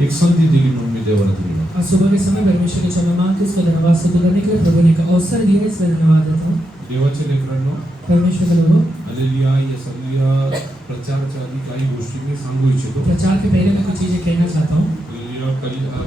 एक संधी दिली म्हणून मी देवाला दिली. आज सुबह के समय परमेश्वर के क्षमा मांग के उसका धन्यवाद स्तुति करने के लिए प्रभु ने एक अवसर दिया, इसलिए धन्यवाद देता हूँ. देवाच्या लेकरांनो, परमेश्वर के लोगों, हालेलुया. या सगळ्या प्रचाराच्या आधी काही गोष्टी मी सांगू इच्छितो. प्रचार के पहले मैं कुछ चीजें कहना चाहता हूँ. हालेलुया.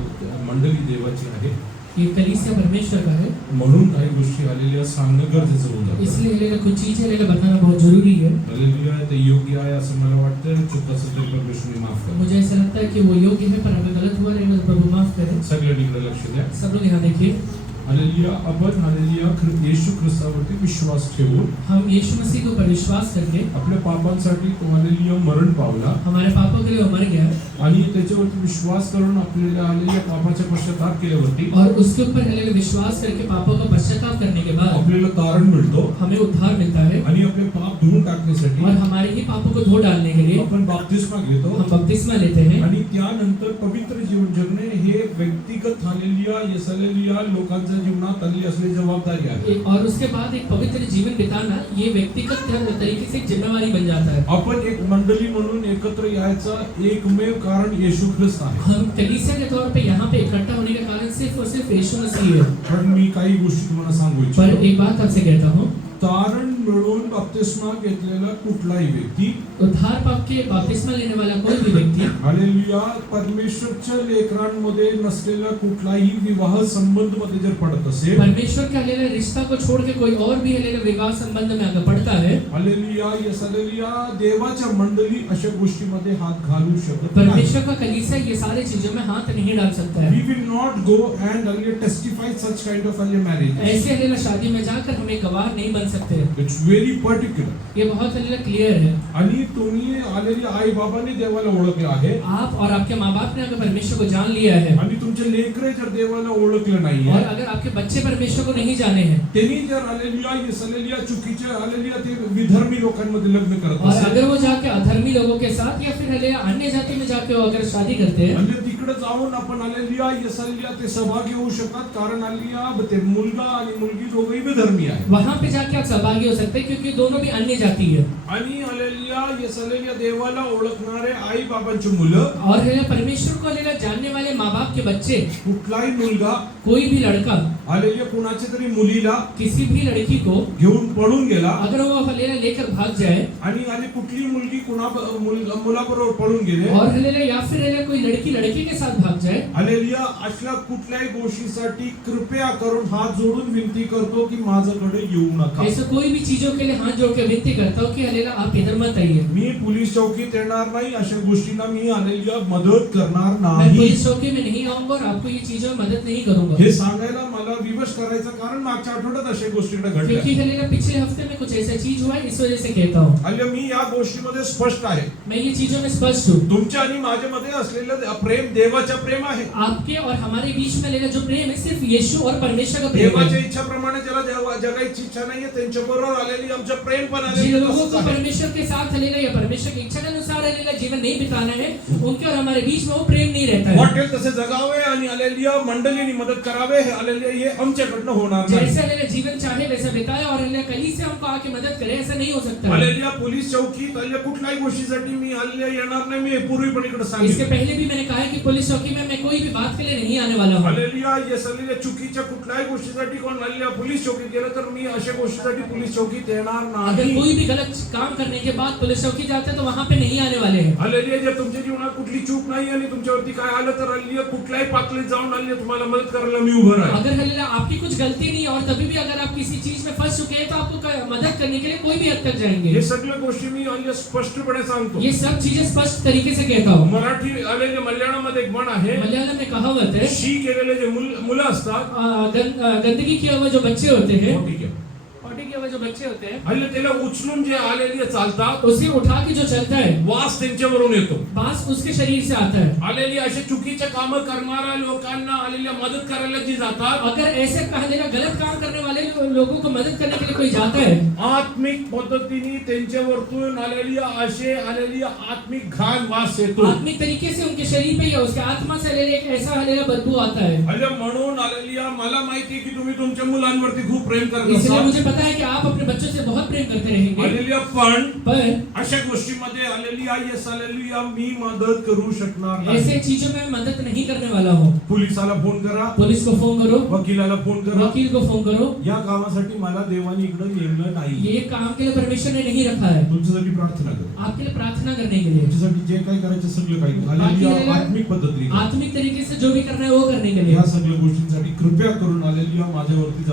मंडळी देवाची आहे, ये कलीसिया परमेश्वर का है, म्हणून काही गोष्टी हालेलुया सांगणं गरजेचं होऊन जातं. इसलिए लेकिन कुछ चीजें बताना बहुत जरूरी है. हालेलुया. ते योग्य आहे असं मला वाटतं. चूक असेल तर परमेश्वरने माफ करा. मुझे ऐसा लगता है कि वो योग्य है, पर अगर गलत हुआ है तो प्रभु माफ करे. सगळ्यांकडे लक्ष द्या. सब लोग यहाँ देखिए. हालेलुया. आपण हालेलुया येशू ख्रिस्तावरती विश्वास ठेवून हम यीशु मसीह के ऊपर विश्वास करके आपल्या पापांसाठी तो हालेलुया मरण पावला हमारे पापों के लिए वो मर गया आणि त्याच्यावरती विश्वास करून आपल्याला हालेलुया पापाचा पश्चाताप केल्यावरती और उसके ऊपर हालेलुया विश्वास करके पापों का पश्चाताप करने के बाद आपल्याला तारण मिळतो हमें उद्धार मिलता है आणि आपले पाप धुवून टाकण्यासाठी और हमारे ही पापों को धो डालने के लिए आपण बपतिस्मा घेतो हम बपतिस्मा लेते हैं आणि त्यानंतर पवित्र जीवन जगणे हे व्यक्तिगत हालेलुया हालेलुया लोकांच्या जीवनात आलेली असलेली जबाबदारी आहे. और उसके बाद एक पवित्र जीवन बिताना ये व्यक्तिगत तरीके से जिम्मेवारी बन जाता है. आपण एक मंडली म्हणून एकत्र यायचं एकमेव कारण येशू ख्रिस्त आहे. हम कलीसिया के तौर पे यहाँ पे इकट्ठा होने का कारण सिर्फ और सिर्फ यीशु मसीह है. पण मी काही गोष्टी तुम्हाला सांगू पर इच्छितो. एक बात आपसे कहता हूँ, तारण मिळून बपतिस्मा घेतलेला कुठलाही व्यक्ती उद्धार पाप के बपतिस्मा लेने वाला कोई भी व्यक्ती हालेलुया परमेश्वरच्या लेकरांमध्ये नसलेला कुठलाही विवाह संबंध मध्ये जर पडत असेल, परमेश्वर के हालेलुया रिश्ता को छोड़ के कोई और भी हालेलुया विवाह संबंध में अगर पड़ता है, हालेलुया हालेलुया देवाच्या मंडळी अशा गोष्टीमध्ये हात घालू शकत नाही. परमेश्वर का कलीसिया ये सारी चीजों में हाथ नहीं डाल सकता है. We will not go and testify such kind of marriage. ऐसे हालेलुया शादी में जाकर हमें गवाह नहीं बन सकते. It's very particular. ये बहुत हालेलुया क्लियर है. आणि तुम्ही हालेलुया आई बाबांनी देवाला ओळखले आहे आप और आपके माँ बाप ने अगर परमेश्वर को जान लिया है आणि तुमचे लेकरे जर देवाला ओळखले नाहीये और अगर आपके बच्चे परमेश्वर को नहीं जाने हैं त्यांनी जर हालेलुया हालेलुया चुकीचे हालेलुया ते विधर्मी लोकांमध्ये लग्न करत और असेल अगर वो जाके अधर्मी लोगों के साथ या फिर हालेलुया अन्य जाति में जाके वो अगर शादी करते हैं म्हणजे तिकडे जाऊन आपण हालेलुया हालेलुया ते सहभागी होऊ शकतात कारण हालेलुया ते मुलगा आणि मुलगी दोघेही विधर्मी आहे. वहां पे जाके आप सहभागी हो सकते हैं क्योंकि दोनों भी अन्य जाति है. आणि हालेलुया हालेलुया देवाला ओळखणारे आई बाबांची मुलं और हालेलुया परमेश्वर को हालेलुया जानने वाले माँ बाप के बच्चे, कुठलाही मुलगा कोई भी लड़का हालेलुया कुणाच्या तरी मुलीला किसी भी लड़की को घेऊन पळून गेला अगर वो हालेलुया लेकर भाग जाए आणि कुठली मुलगी मुलाबरोबर पळून गेले और हालेलुया या फिर हालेलुया कोई लड़की लड़के के साथ भाग जाए, हालेलुया अशा कुठल्याही गोष्टीसाठी कृपया करून हात जोडून विनंती करतो की माझ्याकडे येऊ नका. ऐसे कोई भी चीजों के लिए हाथ जोड़ के विनती करता हूँ कि हालेलुया आप इधर मत आइए. मी पोलीस चौकीत येणार नाही, अशा गोष्टींना मी हालेलुया मदत करणार मैं नाही. पुलिस चौकी में नहीं आऊंगा और आपको ये चीजों में मदद नहीं करूंगा. हे सांगायला मला विवश करायचं कारण मागच्या आठवड्यात अशा गोष्टीकडे घडल्या. क्योंकि हालेलुया पिछले हफ्ते में कुछ ऐसा चीज हुआ है, इस वजह से कहता हूँ. हालेलुया मी या गोष्टीमध्ये स्पष्ट आहे. मैं ये चीजों में स्पष्ट हूँ. तुमच्या आणि माझ्यामध्ये असलेलं प्रेम देवाचं प्रेम आहे. आपके और हमारे बीच में हालेलुया जो प्रेम है सिर्फ यीशु और परमेश्वर का प्रेम देवाच्या है. इच्छाप्रमाणे ज्याला जगायची इच्छा नाहीये त्यांच्याबरोबर आलेली आमचं प्रेम पण जिन आलेलं लोगों तसंच को आहे. परमेश्वर के साथ हालेलुया या परमेश्वर की इच्छा के अनुसार हालेलुया जीवन नहीं बिताना है, उनके और हमारे बीच में वो प्रेम नहीं रहता है. वाटेल तसे जगावे आणि हालेलुया मंडळींनी मदत करावे हे हालेलुया हे आमच्याकडनं होणार नाही. जैसे हालेलुया जीवन चाहे वैसा बिताए और हालेलुया कलीसिया हमको आके मदद करे, ऐसा नहीं हो सकता. हालेलुया पोलीस चौकीत हालेलुया कुठल्याही गोष्टीसाठी मी हालेलुया येणार नाही. मी हे पूर्वीपण इकडे इसके सांगितलं. पहले भी मैंने कहा है कि पुलिस चौकी में मैं कोई भी बात के लिए नहीं आने वाला हूँ. हालेलुया हे सगळे चुकीच्या कुठल्याही गोष्टीसाठी कोण हालेलुया पोलीस चौकीत गेलं तर मी अशा गोष्टीसाठी पोलीस चौकीत येणार अगर नाही. कोई भी गलत काम करने के बाद पुलिस चौकी जाते हैं तो वहां पे नहीं आने वाले हैं. हालेलुया जर तुमच्या जीवनात कुठली चूक नाही आणि तुमच्यावरती काय आलं तर हालेलुया कुठल्याही पातळीत जाऊन हालेलुया तुम्हाला मदत करायला मी उभा आहे. अगर हालेलुया आपकी कुछ गलती नहीं है और तभी भी अगर आप किसी चीज में फंस चुके हैं तो आपको मदद करने के लिए कोई भी हद तक जाएंगे. हे सगळ्या गोष्टी मी हालेलुया स्पष्टपणे सांगतो. ये सब चीजें स्पष्ट तरीके से कहता हूँ. मराठी हालेलुया मल्याळममध्ये एक म्हण आहे, मलयालम में कहावत है, शी केलेले जे मुलं असतात गंदगी किए हुए जो बच्चे होते हैं, हो, ठीक आहे, पॉटी किए हुए जो बच्चे होते हैं, हालेलुया त्याला उचलून जे हालेलुया चालतात उसे उठा के जो चलता है वास त्यांच्यावरून येतो. बांस उसके शरीर से आता है. हालेलुया असे चुकीचे काम करणाऱ्या लोकांना हालेलुया मदत करायला जी जातात, अगर ऐसे हालेलुया गलत काम करने वाले लोगों को मदद करने के लिए कोई जाता है, आत्मिक पद्धतीने त्यांच्यावरतून हालेलुया असे हालेलुया आत्मिक घाण वास येतो. आत्मिक तरीके से उनके शरीर पे या उसके आत्मा से हालेलुया एक ऐसा हालेलुया बदबू आता है. हालेलुया म्हणून हालेलुया मला माहिती आहे की तुम्ही तुमच्या मुलांवरती खूप प्रेम करत इसलिए असाल. मुझे पता है कि आप अपने बच्चों से बहुत प्रेम करते रहेंगे, हालेलुया, पण पर अशा गोष्टीमध्ये हालेलुया, येस हालेलुया, मी मदत करू शकणार नाही. ऐसे चीजों में मैं मदद नहीं करने वाला हूँ. पोलिसाला फोन करा, पुलिस को फोन करो, वकिलाला फोन करा. वकील को फोन करो. या कामासाठी मला देवाने इकडे नेमलं नाही. ये काम के लिए परमेश्वर ने नहीं रखा है. तुमच्यासाठी प्रार्थना कर. आपके लिए प्रार्थना करने के लिए, तुमच्यासाठी जे काही करायचं सगळं काही हालेलुया, आत्मिक पद्धतीने आत्मिक तरीके से जो भी करना है वो करने के लिए. या सगळ्या गोष्टींसाठी कृपया करून हालेलुया माझ्यावरती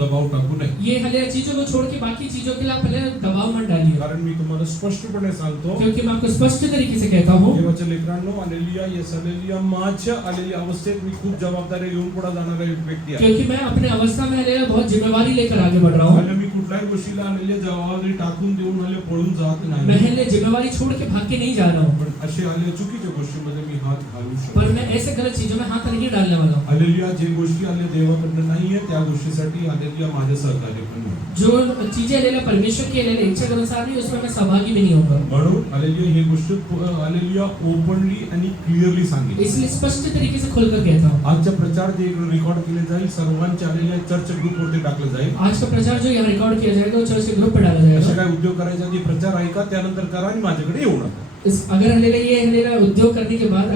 दबाव टाकू नये. ये हल्ले चीजों को छोड़ के बाकी चीजों के लिए आप पहले दबाव मत डालिए. कारण मी तुम्हाला स्पष्टपणे सांगतो, क्योंकि मैं आपको स्पष्ट तरीके से कहता हूँ, देवाच्या लेकरांनो, हालेलुया, येस हालेलुया, माझ्या आलेल्या अवस्थेत मी खूप जबाबदारी घेऊन पुढे जाणारा एक व्यक्ती आहे. क्योंकि मैं अपने अवस्था में हल्ले बहुत जिम्मेवारी लेकर आगे बढ़ रहा हूँ. हालेलुया, मी कुठल्याही गोष्टीला हालेलुया जबाबदारी टाकून देऊन हालेलुया पळून जात मैं नाही. हल्ले जिम्मेवारी छोड़ के भाग के नहीं जा रहा हूँ, पण असे हालेलुया चुकीच्या गोष्टींमध्ये मी हात घालू शकतो. पर मैं ऐसे गलत चीजों में हाथ नहीं डालने वाला हूँ. हालेलुया, जे गोष्टी हालेलुया देवाकडनं नाहीये त्या गोष्टीसाठी हालेलुया माझे सहकार्य पण नाही. जो चीजें हल्ले परमेश्वर की हल्ले इच्छा के अनुसार नहीं, उसमें मैं सहभागी भी नहीं होगा. म्हणून हालेलुया ही गोष्ट हालेलुया ओपनली आणि क्लिअरली सांगितली. इसलिए स्पष्ट तरीके से खुलकर कहता हूँ. आजचा प्रचार जे रेकॉर्ड केले जाईल सर्वांच्या आलेल्या चर्च ग्रुपवरती टाकलं जाईल. आज का प्रचार जो यहाँ रिकॉर्ड किया जाएगा वो चर्च के ग्रुप पे डाला असे जाएगा. काय उद्योग करायचा आधी प्रचार ऐका, त्यानंतर करा आणि माझ्याकडे येऊ नका. अगर हल्लेला उद्योग करने के बाद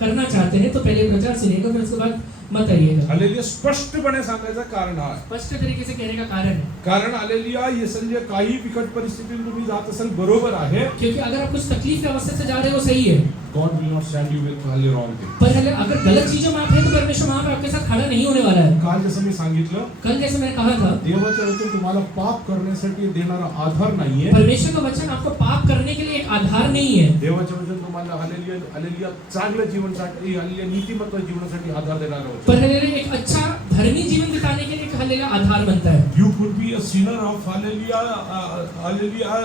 करना चाहते हैं तो पहले प्रचार सुनिएगा, फिर उसके बाद मत आइएगा. हालेलुया स्पष्टपणे सांगायचं कारण हा आहे. स्पष्ट तरीके से कहने का कारण है, कारण हालेलुया येसलिया काही बिकट परिस्थितीतून तुम्ही जात असाल बरोबर आहे. क्योंकि अगर आप कुछ तकलीफ की अवस्था से जा रहे हो वो सही है, God will not stand you with हाले रॉन्ग थिंग. पर अगर गलत चीजों में आप हैं तो परमेश्वर वहां पर आपके साथ खड़ा नहीं होने वाला है. काल जसं मी सांगितलं, कल जैसे मैंने कहा था, देवाचं वचन तुम्हाला पाप करण्यासाठी देणारा आधार नाहीये. परमेश्वर का वचन आपको पाप करने के लिए एक आधार नहीं है. देवाचं वचन तुम्हाला हालेलुया हालेलुया चांगलं जीवनसाठी हालेलुया नीतिमत्ता जीवनासाठी आधार देणारं वचन. पर हल्लेला एक अच्छा धर्मी जीवन बिताने के लिए एक हल्लेला आधार बनता है. You could be a sinner of hallelujah, hallelujah,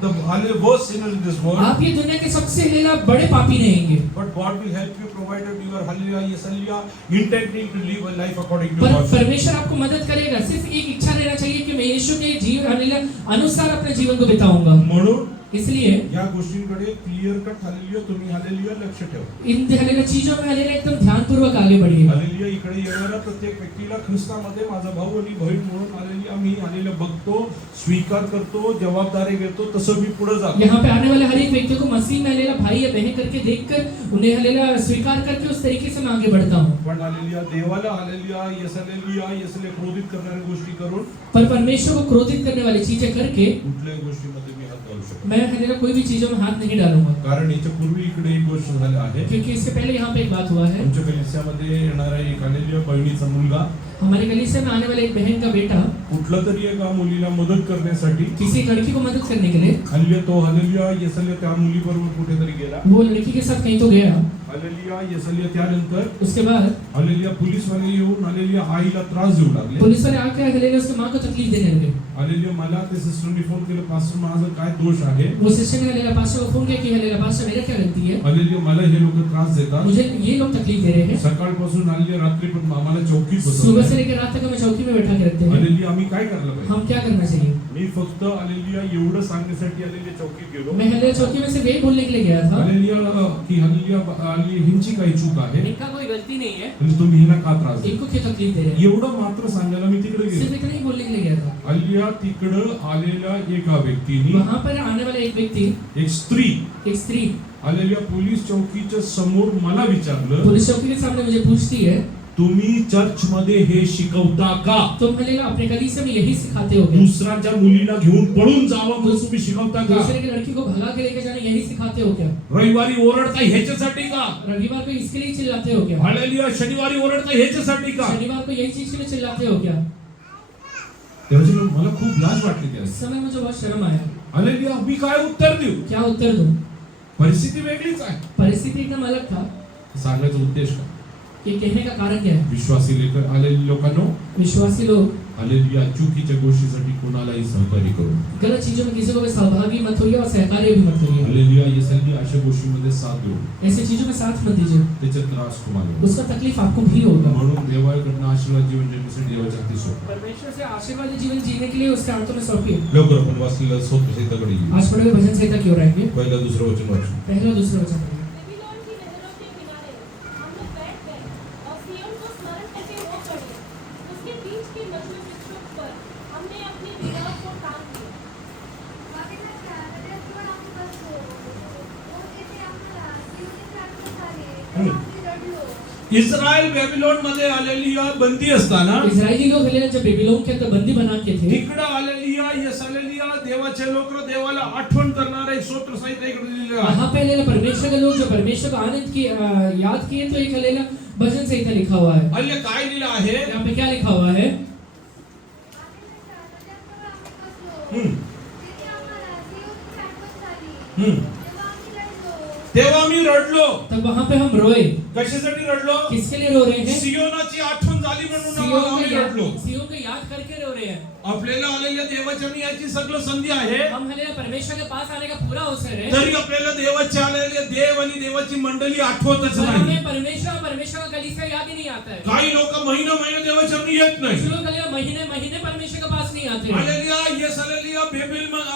the worst sinner in this world. आप ये दुनिया के सबसे हल्लेला बड़े पापी रहेंगे, But God will help you provided you are hallelujah, yes hallelujah, intending to live a life according to per God's will. परमेश्वर आपको मदद करेगा. सिर्फ एक इच्छा रहना चाहिए कि मैं यीशु के जीवन हल्लेला अनुसार अपने जीवन को बिताऊंगा. म्हणून इसलिए या गोष्टींकडे क्लिअर कट हालेलुया तुम्ही हालेलुया लक्ष ठेवा. इन हल्लेला चीजों में हल्लेला एकदम ध्यानपूर्वक आगे बढ़िए. हालेलुया इकडे येणाऱ्या प्रत्येक व्यक्तीला ख्रिस्तामध्ये माझा भाऊ आणि बहीण म्हणून हालेलुया मी हालेलुया बघतो, स्वीकार करतो, जबाबदारी घेतो, तसं मी पुढे जातो. यहाँ पे आने वाले हर एक व्यक्ति को मसीह में हल्लेला भाई या बहन करके देखकर उन्हें हल्लेला स्वीकार करके उस तरीके से मैं आगे बढ़ता हूँ. पण हालेलुया देवाला हालेलुया येसले क्रोधित करणाऱ्या गोष्टी करून पर परमेश्वर को क्रोधित करने वाली चीजें करके कुठल्याही गोष्टीमध्ये मी हात घालू शकतो. मैं हल्लेला कोई भी चीजों में हाथ नहीं डालूंगा. कारण याच्या पूर्वी इकडे एक गोष्ट झाली आहे. क्योंकि इससे पहले यहाँ पे एक बात हुआ है. आमच्या कलिसियामध्ये येणारा एक हालेलुया बहिणीचा मुलगा हमारे कलीसिया में आने वाले एक बहन का बेटा कुठला तरी एका मुलीला मदत करण्यासाठी किसी लड़की को मदद करने के लिए हालेलुया तो हालेलुया येसलिया त्या मुलीबरोबर कुठेतरी गेला. वो लड़की के साथ कहीं तो गया. हालेलुया येसलिया त्यानंतर उसके बाद हालेलुया पोलीसवाले येऊन हालेलुया आईला त्रास देऊ लागले. पुलिस वाले आके हल्लेला उसकी माँ को तकलीफ देने लगे. हालेलुया मला ते सिस्टरने फोन केलं, पास्टर माझा काय दोष आहे. वो सिस्टर ने हल्लेला पास्टर को फोन किया कि हल्लेला पास्टर मेरा क्या गलती है, हालेलुया मला हे लोक त्रास देतात. मुझे ये लोग तकलीफ दे रहे हैं. सकाळपासून हालेलुया रात्री पण आम्हाला चौकीत सुबह बसवलं. से लेकर रात तक हमें चौकी में बैठा के रखते हैं. हालेलुया आम्ही काय करायला पाहिजे. हम क्या करना चाहिए. मी फक्त हालेलुया एवढं सांगण्यासाठी हालेलुया चौकीत गेलो. मैं हल्लेला चौकी में सिर्फ यही बोलने के लिए गया था, हालेलुया की हालेलुया हिंची काही चूक आहे इनका कोई गलती नहीं है, आणि तुम्ही हिला का त्रास देता? इनको क्यों तकलीफ दे रहे हैं. एवढं मात्र सांगायला मी तिकडे सिर्फ गेलो. इतना ही बोलने के लिए गया था. हालेलुया तिकडं आलेल्या एका व्यक्तीने वहां पर आने वाला एक व्यक्ति, एक स्त्री एक स्त्री आलेल्या पोलीस चौकीच्या समोर मला विचारलं, पुलिस चौकी के सामने मुझे पूछती है, तुम्ही चर्च मध्ये हे शिकवता का? तुम हल्लेला अपने कलीसिया में यही सिखाते हो क्या. दुसऱ्याच्या मुलीला घेऊन पळून जावं म्हणून तुम्ही शिकवता का? दूसरे की लड़की को भगा के लेके जाना यही सिखाते हो क्या. रविवारी ओरडता ह्याच्यासाठी का? रविवार को इसके लिए चिल्लाते हो क्या. हालेलुया शनिवारी ओरडता ह्याच्यासाठी का? शनिवार को यही चीज के लिए चिल्लाते हो क्या. त्यावेळी मला खूप लाज वाटली उस त्यावेळी. समय मुझे बहुत शर्म आया. हालेलुया मी काय उत्तर देऊ? क्या उत्तर दूं. परिस्थिती वेगळीच आहे. परिस्थिति एकदम अलग था. सांगायचा उद्देश का? ये कहने का कारण क्या है. विश्वासी लेकर आलेले लोकांनो विश्वासी लोग हालेलुया चुकीच्या गोष्टीसाठी कोणालाही सहकार्य करू. गलत चीजों में किसी को भी सहभागी मत होइए और सहकार्य भी मत करिए. हालेलुया येसलिया अशा गोष्टींमध्ये साथ देऊ. ऐसे चीजों में साथ मत दीजिए, त्याचा त्रास तुम्हाला होईल. उसका तकलीफ आपको भी होगा. म्हणून देवाकडनं आशीर्वाद जीवन जगण्यासाठी देवाच्या हाती सोपा. परमेश्वर से आशीर्वादी जीवन जीने के लिए उसके हाथों में सौंपिए. लवकर आपण वाचलेलं स्तोत्रसंहिताकडे येऊ. आज पढ़े हुए भजन संहिता की ओर आएंगे. पहिलं दुसरं वचन वाचू. पहला दूसरा वचन पढ़ेंगे. बेबीलोन की नहरों के किनारे हम लोग बैठ गए और सिय्योन को स्मरण करके रो पड़े. उसके बीच के मजबूत वृक्षों पर इस्रायल बेबीलोन मध्ये आलेली या बंदी असताना इजरायली लोग हलेला जब बेबीलोन के अंदर बंदी बना के थे, तिकडे आलेली या देवाचे लोक देवाला आठवण करणारे स्तोत्र सहित इकडे लिहिलेलं आहे. वहाँ पे हलेला परमेश्वर के लोग जो परमेश्वर को आनंद की याद किए तो एक हलेला भजन संहिता लिखा हुआ है. अल्ले काय लिहिलं आहे? यहाँ पे क्या लिखा हुआ है? तेव्हा मी रडलो. तब वहाँ पे हम रोए. कशासाठी रडलो? किसके लिए रो रहे हैं? सियोनाची आठवण झाली म्हणून आम्ही रडलो. सियोन को याद करके रो रहे हैं. आपल्याला आलेल्या देवाच्या याची सगळं संधी आहे. हम हलेला परमेश्वर के पास आने का पूरा अवसर है. तरी आपल्याला देवाचे आलेले देव आणि देवाची मंडळी आठवतच पर नाही. हमें परमेश्वर का कलीसिया याद ही नहीं आता है. काही लोक महिने देवाच्या येत नाही. कुछ लोग हलेला महीने परमेश्वर के पास नहीं आते. हालेलुया. Yes hallelujah.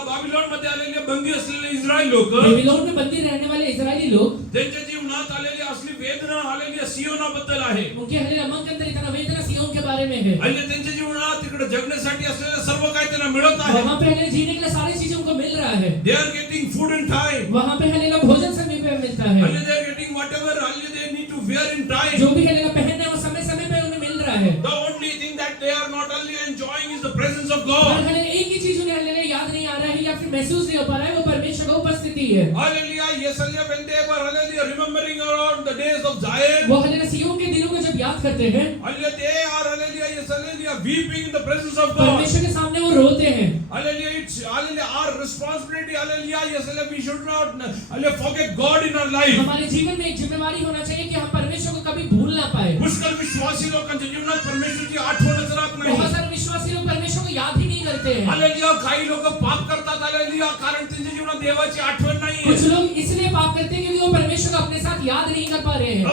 बाबिलोन मध्ये आलेले बंदी असलेले इस्रायल लोक, बेबीलोन में बंदी रहने वाले इजरायली लोग, त्यांच्या जीवनात आलेली असली वेदना हालेलुया सियोनाबद्दल आहे. उनके हलेला मन के अंदर इतना वेदना सिय्योन के बारे में है. आणि त्यांच्या जीवनात तिकडे जगण्यासाठी असलेलं सर्व काही त्यांना मिळत आहे. वहाँ पे हलेला जीने के लिए सारी चीजें उनको मिल रहा है. They are getting food in time. वहाँ पे हलेला भोजन समय पे मिलता है. आणि they are getting whatever hallelujah they need to wear in time. जो भी हलेला पहनना है वो समय समय पे उन्हें मिल रहा है. The only thing that they are not only enjoying is the presence of और God. हलेला एक ही चीज उन्हें हलेला याद नहीं आ रहा है या फिर महसूस नहीं हो पा रहा है, वो परमेश्वर का उपस्थिति है. Hallelujah. Yes, hallelujah. When they were hallelujah remembering around the days of Zion, वो हलेला सिय्योन के दिनों को जब याद करते हैं, hallelujah, they are hallelujah. Yes, hallelujah. Weeping in the presence of God. परमेश्वर के सामने वो रोते हैं. Hallelujah. It's hallelujah our responsibility. Hallelujah. Yes, hallelujah. We should not hallelujah forget God in our life. हमारे जीवन में एक जिम्मेवारी होना चाहिए कि हम परमेश्वर को कभी भूल ना पाए. पुष्कळ विश्वासी लोकांच्या जीवनात परमेश्वराची आठवणच राहत बहुत नाही. सारे विश्वासी लोग परमेश्वर को याद ही नहीं करते हैं. हालेलुया. काही लोक पाप करतात हालेलुया कारण त्यांच्या जीवनात देवाची आठवण नाही. कुछ लोग इसलिए पाप करते हैं क्योंकि वो परमेश्वर को अपने साथ याद नहीं कर पा रहे हैं.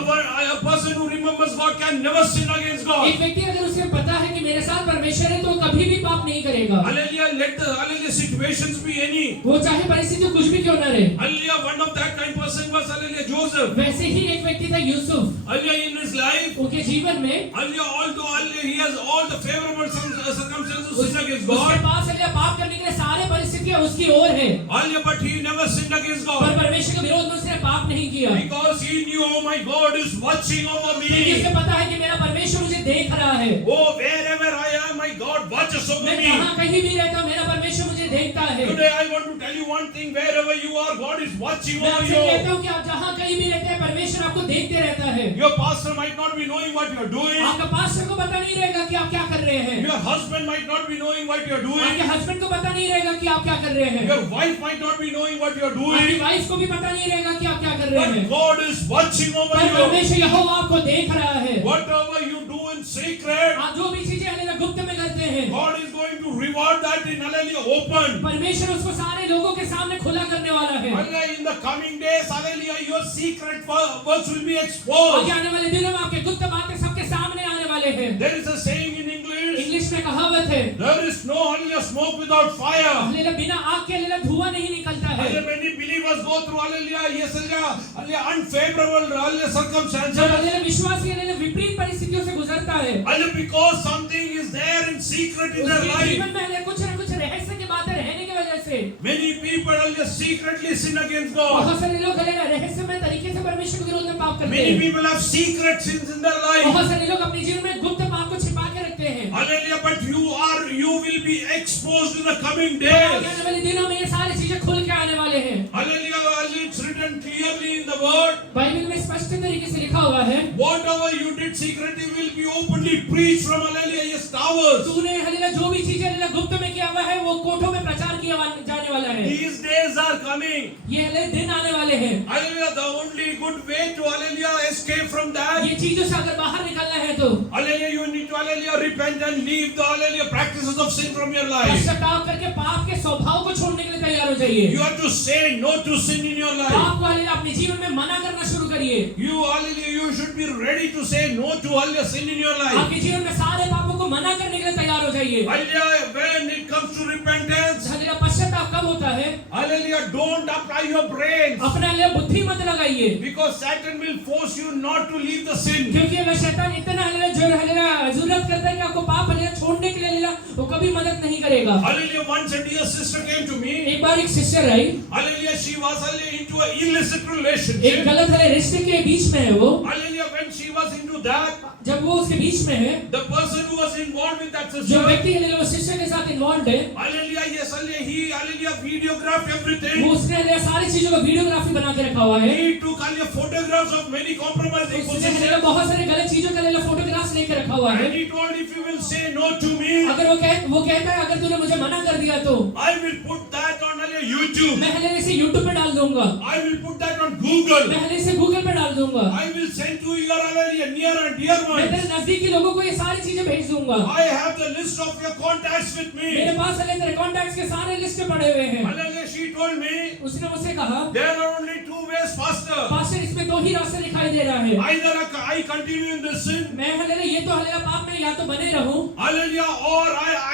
A person who remembers God can never sin against God. एक व्यक्ति अगर उसे पता है कि मेरे साथ परमेश्वर है तो वो कभी भी पाप नहीं करेगा. Hallelujah. Let the hallelujah situations be any. वो चाहे परिस्थिति कुछ भी क्यों न रहे. Hallelujah. One of that kind person was hallelujah Joseph. वैसे ही एक व्यक्ति था Yusuf. Hallelujah. In his life, उनके जीवन में hallelujah, although hallelujah he has all the favorable circumstances to sin against उसके God. पास अगर पाप करने के लिए सारे परिस्थितियां उसकी ओर है, Hallelujah. But he never sinned against per God परमेश्वर के विरोध में उसने पाप नहीं KIA. because he knew, oh my God is watching over क्योंकि me. उसे पता है कि मेरा परमेश्वर मुझे देख रहा है. Oh, wherever I am, my God watches over मैं me. जहाँ कहीं भी रहता हूँ मेरा परमेश्वर मुझे देखता है. Today I want to tell you one thing. Wherever you are, God is watching मैं over आपसे कहता you. हूँ कि आप जहाँ कहीं भी रहते हैं परमेश्वर आपको देखते रहता है. Your pastor might not be knowing what you are doing. आपका पास्टर को पता नहीं रहेगा कि आप क्या कर रहे हैं. Your husband might not be knowing what you are doing. आपके हस्बैंड को पता नहीं रहेगा कि आप क्या कर रहे हैं. Your wife might not be knowing what you are आपकी doing. वाइफ को भी पता नहीं रहेगा कि आप क्या कर रहे But हैं. God is watching over per you. परमेश्वर यहोवा आपको देख रहा है. Whatever you do in secret, आप जो भी चीजें हमें गुप्त में करते हैं, God is going to reward that in hallelujah open. परमेश्वर उसको सारे लोगों के सामने खुला करने वाला है. Hallelujah, in the coming days, hallelujah, your secret works will be आगे exposed. आने वाले दिनों में आपके गुप्त बातें सबके सामने आने वाले हैं. There is a saying in English, English में कहावत है, there is no hallelujah smoke without fire. Hallelujah, बिना आग के हल्लेलुया धुआं नहीं निकलता है. Hallelujah, many believers go through hallelujah, yes, hallelujah, unfavorable hallelujah जब circumstances. हल्लेलुया विश्वासी हल्लेलुया विपरीत परिस्थितियों से गुजरता है, Hallelujah, because something is there in secret in their उसके life. जीवन में हल्लेलुया कुछ न कुछ रहस्य की बातें रहने की वजह से Many people hallelujah secretly sin against God. बहुत सारे लोग हल्लेलुया रहस्यमय तरीके से परमेश्वर के विरोध में पाप करते Many हैं. people have secret sins in their life. बहुत सारे लोग अपने जीवन में गुप्त पाप को छिपा के रखते हैं. Hallelujah, but you will be exposed in the coming आगे days. आने वाले दिनों में ये सारी चीजें खुल के आने वाले हैं. Hallelujah, hallelujah, it's written clearly in the word. Bible में स्पष्ट तरीके से लिखा हुआ है, Whatever you did secretly will be openly preached from hallelujah, yes, towers. तूने हल्लेलुया जो भी चीजें हल्लेलुया गुप्त में किया हुआ है वो कोठों में प्रचार किया जाने वाला है. These days are coming. ये हल्लेलुया दिन आने वाले हैं. Hallelujah, the only good way to hallelujah escape from that. ये चीजों से अगर बाहर निकलना है तो Hallelujah, you need to hallelujah repent and leave the hallelujah practices of sin from your life. पश्चाताप करके पाप के स्वभाव को छोड़ने के लिए तैयार हो जाइए. You have to say no to sin in your life. पाप को हल्लेलुया अपने जीवन में मना करना शुरू करिए. You hallelujah, you should be ready to say no to hallelujah sin in your life. आपके जीवन में सारे पापों को मना करने के लिए तैयार हो जाइए. Hallelujah, when it comes to repentance, hallelujah पश्चाताप कब होता है? hallelujah, don't apply your brains Apna hallelujah बुद्धि मत लगाइए, because Satan will force you not to leave the sin. क्योंकि हल्लेलुया शैतान इतना हल्लेलुया जो हल्लेलुया जरूरत करता है कि आपको पाप हल्लेलुया छोड़ने के लिए हल्लेलुया वो कभी मदद नहीं करेगा। Hallelujah. Once a dear sister came to me. एक बार एक sister I, Hallelujah. She was hallelujah into an illicit एक relationship. गलत है रिश्ते के बीच में है वो। Hallelujah. When she was into that, जब वो उसके बीच में है, the person who was involved with that जो sister, व्यक्ति है वो सिस्टर के साथ इन्वॉल्व है, hallelujah, yes, hallelujah, he, hallelujah, videographed वो everything. उसने सारी चीजों को वीडियोग्राफी बना के रखा हुआ है। He took hallelujah photographs of many compromising उसने positions. बहुत सारे गलत चीजों का फोटोग्राफ्स लेके रखा हुआ है। And he told, if you will say no to me, अगर वो कहता है अगर तूने मुझे मना कर दिया तो I will put that on hallelujah, YouTube. मैं हले इसे यूट्यूब पे डाल दूंगा, I will put that on Google. मैं हले इसे गूगल पे डाल दूंगा, I will send to your hallelujah, near and dear मैं तेरे ones. नजदीकी लोगों को ये सारी चीजें भेज दूंगा। I have the list of your contacts with मेरे me. पास हले तेरे कॉन्टैक्ट्स के सारे लिस्ट पड़े हुए हैं। Hallelujah, she told me, उसने मुझसे कहा, there are only two ways, pastor. Pastor इसमें दो ही रास्ते दिखाई दे रहा है, Either I continue in this sin, मैं हले ये तो हले पाप में या तो बने रहूं hallelujah, or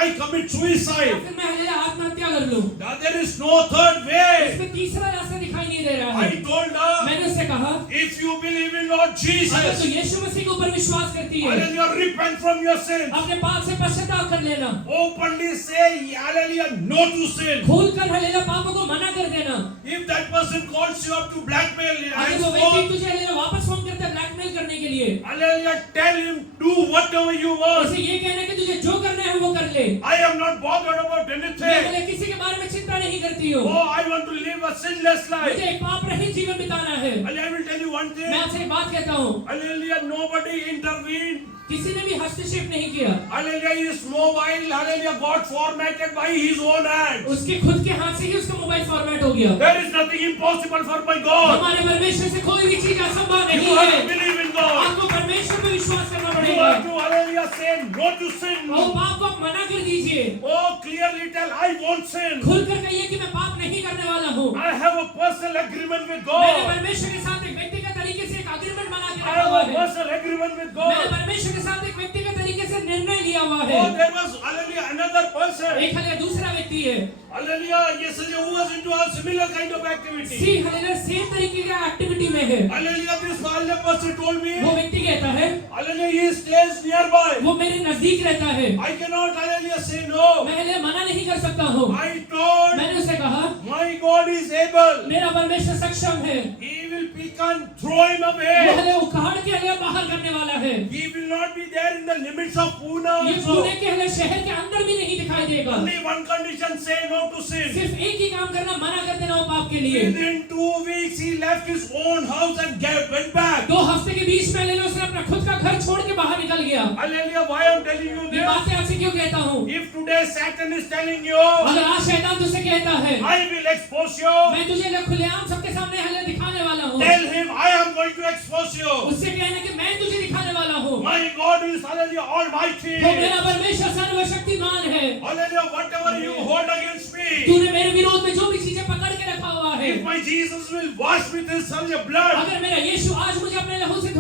I commit या suicide. फिर मैं हले आत्महत्या कर लूं। Now, there is no third way. इसमें तीसरा रास्ता दिखाई नहीं दे रहा है। I told her, मैंने उससे कहा, if you believe in Lord अगर Jesus, तू यीशु मसीह के ऊपर विश्वास करती है, hallelujah, repent from your sins. अपने पाप से पश्चाताप कर लेना, Openly say, hallelujah, no to sin. खोल कर हलेला पापों को मना कर देना। If that person calls you up to blackmail, अगर वो व्यक्ति तुझे हलेला वापस फोन करता है ब्लैकमेल करने के लिए, hallelujah, tell him, do whatever you want. उसे ये कहना कि तुझे जो करना है वो कर ले, I am not bothered about मैं anything. हले किसी के बारे में चिंता नहीं करती हूँ, Oh, I want to live a sinless life. मुझे एक पाप रहित जीवन बिताना है। And I will tell you one thing. मैं आपसे एक बात कहता हूँ, Hallelujah, nobody intervened. किसी ने भी हस्तक्षेप नहीं KIA, Hallelujah, his mobile, hallelujah, got formatted by his own hand. उसके खुद के हाथ से ही उसका मोबाइल फॉर्मेट हो गया। There is nothing impossible for my God. हमारे परमेश्वर से कोई भी चीज असंभव You नहीं have है। to believe in God. आपको परमेश्वर पे विश्वास करना You पड़ेगा। have to, hallelujah, say no to sin. वो पाप को आप मना कर दीजिए, Oh, clearly tell, I won't sin. खुल कर कहिए कि मैं पाप नहीं करने वाला हूँ। I have a personal agreement with Maine God. परमेश्वर के साथ एक व्यक्तिगत तरीके से एक एग्रीमेंट बना के I रखा have हुआ a है। personal agreement with Maine God. परमेश्वर के साथ एक व्यक्तिगत तरीके से निर्णय लिया हुआ है। Oh, there was, hallelujah, another person. एक हले दूसरा व्यक्ति है, Hallelujah, yesterday who was into a similar kind of activity. सी हले सेम तरीके का एक्टिविटी में है। Hallelujah, this hallelujah person told me, वो व्यक्ति कहता है, hallelujah, he stays nearby. वो मेरे नजदीक रहता है, I cannot, hallelujah, say no. मैं हले मना नहीं कर सकता हूँ। I told, मैंने उससे कहा, my God is able. मेरा परमेश्वर सक्षम है, He will pick and throw him वो away. हले उखाड़ के हले बाहर करने वाला है। He will not be there in the limits of Pune ये also. पुणे के हले शहर के अंदर भी नहीं दिखाई देगा। Only one condition, say no to sin. सिर्फ एक ही काम करना, मना कर देना वो पाप के लिए। Within 2 weeks, he left his own house and went back. 2 हफ्ते के बीच में लेलो उसने अपना खुद का घर छोड़ के बाहर निकल गया। Hallelujah, why I'm telling you ये this? बातें आपसे क्यों कहता हूँ? If today Satan is telling you, अगर आज शैतान तुझसे कहता है, I will expose you, मैं तुझे ना खुलेआम सबके सामने हले दिखाने वाला हूँ, tell him I am going to expose you. उससे कहना कि मैं तुझे दिखाने वाला हूँ। My God is, hallelujah, almighty. वो मेरा परमेश्वर सर्वशक्तिमान है। Hallelujah, whatever you hold against me, तूने मेरे विरोध में जो भी चीजें पकड़ के रखा हुआ है, if my Jesus will wash with his hallelujah blood, अगर मेरा यीशु आज मुझे अपने लहू से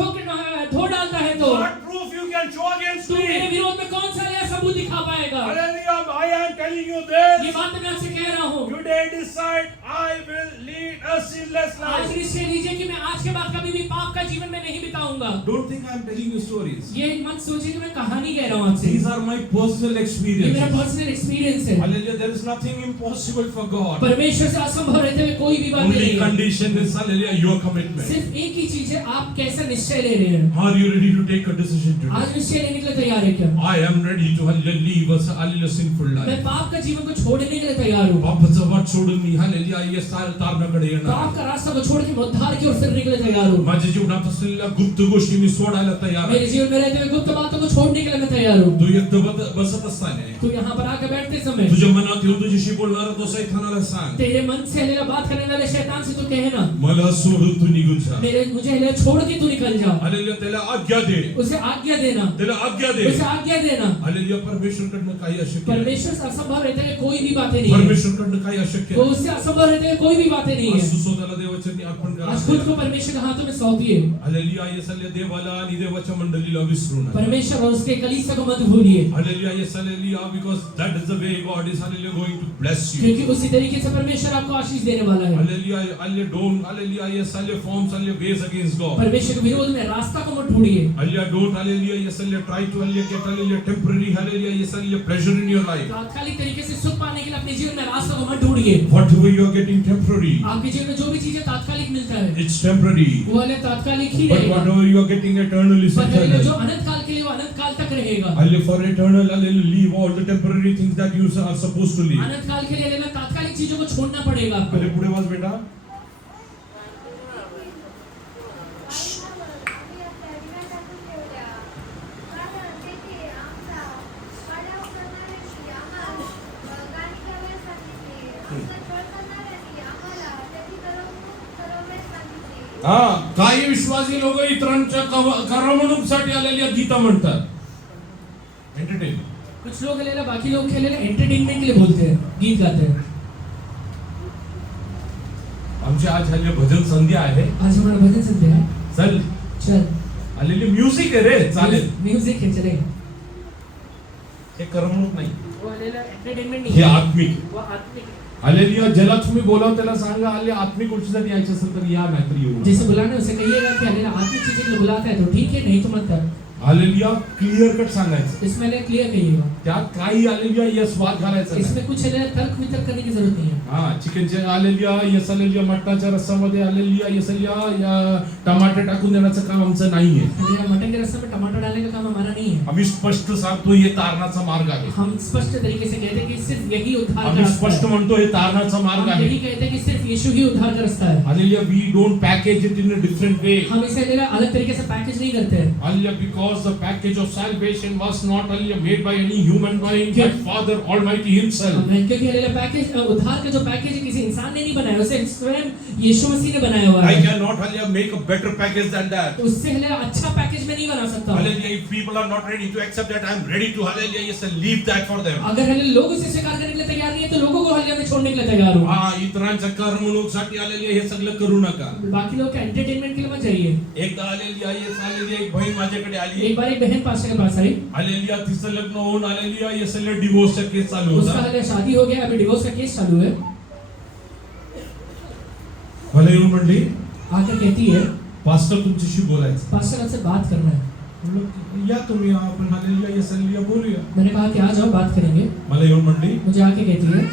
धो डालता है तो what proof you can show against तू मेरे me? विरोध में कौन सा नया सबूत दिखा पाएगा? Hallelujah, I am telling you this. ये बात मैं आपसे कह रहा हूँ। Today decide I will lead a sinless आज life. निश्चय लीजिए कि मैं आज के बाद कभी भी पाप का जीवन में नहीं बिताऊंगा। Don't think I am telling you stories. ये मत सोचिए कि मैं कहानी कह रहा हूँ आपसे। These are my personal ये मेरा experiences. पर्सनल एक्सपीरियंस है। Hallelujah, there is nothing impossible for God. परमेश्वर से असंभव रहते हुए कोई भी बात Only नहीं है। condition is, hallelujah, your commitment. सिर्फ एक ही चीज है, आप कैसा निश्चय ले रहे हैं। Are you ready to take a decision today? आज निश्चय लेने के लिए तैयार है क्या? I am ready to, hallelujah, live a hallelujah, sinful मैं life. पाप का जीवन को छोड़ने के लिए तैयार हूँ। पापाचा वाट सोडून मी, hallelujah, ये साल तारणाकडे येणार. पाप का रास्ता को छोड़ के मैं उद्धार की ओर फिरने के लिए तैयार हूँ। माझ्या जीवनात असलेल्या गुप्त गोष्टी मी सोडायला तयार मेरे आहे. जीवन में रहते हुए गुप्त बातों को छोड़ने के लिए मैं तैयार हूँ। तू एकटं बसत असताना तू यहाँ पर आकर बैठते समय तुझ्या मनात येऊन तुझ्याशी बोलणारा तो सैतानाला सांग, तेरे मन से हलेला बात करने वाले शैतान से तू कहना, मला सोडून तू निघून जा. मुझे हलेला छोड़ के तू निकल जा। हालेलुया, त्याला आज्ञा दे. उसे आज्ञा देना, त्याला आज्ञा दे. उसे आज्ञा देना। हालेलुया, परमेश्वरकडनं काही अशक्य नाही. परमेश्वर से असंभव रहते हुए कोई भी बातें नहीं है। परमेश्वरकडनं काही अशक्य वो नाही. उससे असंभव रहते हुए कोई भी बातें नहीं आज है। सुसोदाला देवाचरणी अर्पण आज खुद करा. को परमेश्वर के हाथों में सौंपिए। हालेलुया, ये सल्ले देवाला आणि देवाच्या मंडळीला विसरू नका. परमेश्वर और उसके कलीसिया को मत भूलिए, हालेलुया, ये hallelujah, because that is the way God is, hallelujah, going to bless you. क्योंकि उसी तरीके से परमेश्वर आपको आशीष देने वाला है। Hallelujah, hallelujah, don't, hallelujah, yes, hallelujah, forms, hallelujah, ways against God. परमेश्वर के विरोध में रास्ता को मत ढूंढिए। Hallelujah, don't, hallelujah, hallelujah, yes, hallelujah, try to hallelujah, get hallelujah, temporary hallelujah, yes, hallelujah, pleasure in your life. तात्कालिक तरीके से सुख पाने के लिए अपने जीवन में रास्ता को मत ढूंढिए। Whatever you are getting temporary, आपके जीवन में जो भी चीजें तात्कालिक मिलता है it's temporary. वो हमें तात्कालिक ही But रहेगा, whatever you are getting eternally, पर हमें जो eternal. अनंत काल के लिए वो अनंत काल तक रहेगा। Hallelujah, for eternal, hallelujah, leave all the temporary things that you are supposed to leave. अनंत काल के लिए हमें तात्कालिक चीजों को छोड़ना पड़ेगा आपको। अरे पुढे वाच बेटा. हा, काही विश्वासी लोक इतरांच्या करमणुकीसाठी आलेली गीता म्हणतात. एंटरटेन. कुछ लोग ले बाकी लोग खेले एंटरटेनमेंट के लिए बोलते हैं, गीत गाते हैं। आमची आज हल्ली भजन संध्या आहे. आज हमारा भजन संध्या है, चल चल आलेली म्युझिक आहे रे, चालेल. म्यूजिक है, चलेगा। हे करमणूक नाही, वो एंटरटेनमेंट नहीं हे है, आत्मिक. वो आत्मिक है। हालेलुया. ज्याला तुम्ही बोलाव त्याला सांगा हल्ली आत्मिक गोष्टीसाठी यायचं असेल तर या, नाहीतर येऊ. जैसे बुलाने उसे कहिएगा कि अरे आत्मिक चीजें के लिए बुलाता है तो ठीक है, नहीं तो मत कर। हालेलुया. क्लिअर कट सांगायचं. इसमें क्लियर कहिएगा, त्यात काही हालेलुया यस वाद घालायचा नाही. इसमें कुछ तर्क वितर्क करने की जरूरत नहीं है। हा, चिकनच्या हालेलुया यस हालेलुया, मटणाच्या रस्सामध्ये हालेलुया यस हालेलुया, या टमाटर टाकून देण्याचं काम आमचं नाहीये. मेरा मटन के रस्ते में टमाटर डालने का काम हमारा नहीं है। आम्ही स्पष्ट सांगतो हे तारणाचा मार्ग आहे. हम स्पष्ट तरीके से कहते हैं कि सिर्फ यही उद्धार का आम्ही रास्ता स्पष्ट है। म्हणतो हे तारणाचा मार्ग हम आहे. यही कहते हैं कि सिर्फ यीशु ही उद्धार का रास्ता है। Hallelujah. We don't package it in a different way. हम इसे अलग तरीके से पैकेज नहीं करते हैं। Hallelujah, because the package of salvation was not hallelujah made by any human being, but Father Almighty Himself. क्योंकि हालेलुया पैकेज उद्धार का जो पैकेज है किसी इंसान ने नहीं बनाया, उसे स्वयं यीशु मसीह ने बनाया हुआ I है। cannot hallelujah make a better package than that. उससे हालेलुया अच्छा पैकेज में नहीं बना सकता। Hallelujah, if people are not ready to accept that, I am ready to hallelujah yes and leave that for them. अगर hallelujah लोग उसे स्वीकार करने के लिए तैयार नहीं है तो लोगों को हालेलुया में छोड़ने के लिए तैयार हो। हा, इतरांच्या करमणुकीसाठी hallelujah हे सगळं करू नका. बाकी लोग का एंटरटेनमेंट के लिए मत जाइए। एकदा hallelujah yes hallelujah एक बहीण माझ्याकडे आली. एक बार एक बहन पास्टर के पास आई, hallelujah तिचं लग्न होऊन hallelujah yes hallelujah डिवोर्सचा केस चालू उसका होता. हालेलुया शादी हो गया, अभी डिवोर्स का केस चालू है। मला येऊन म्हणली, आकर कहती है पास्टर तुमच्याशी बोलायचं. पास्टर आपसे बात करना है। म्हणलं, या तुम्ही आपण hallelujah yes hallelujah बोलूया. मैंने कहा कि आ जाओ बात करेंगे। मला येऊन म्हणली, मुझे आके कहती है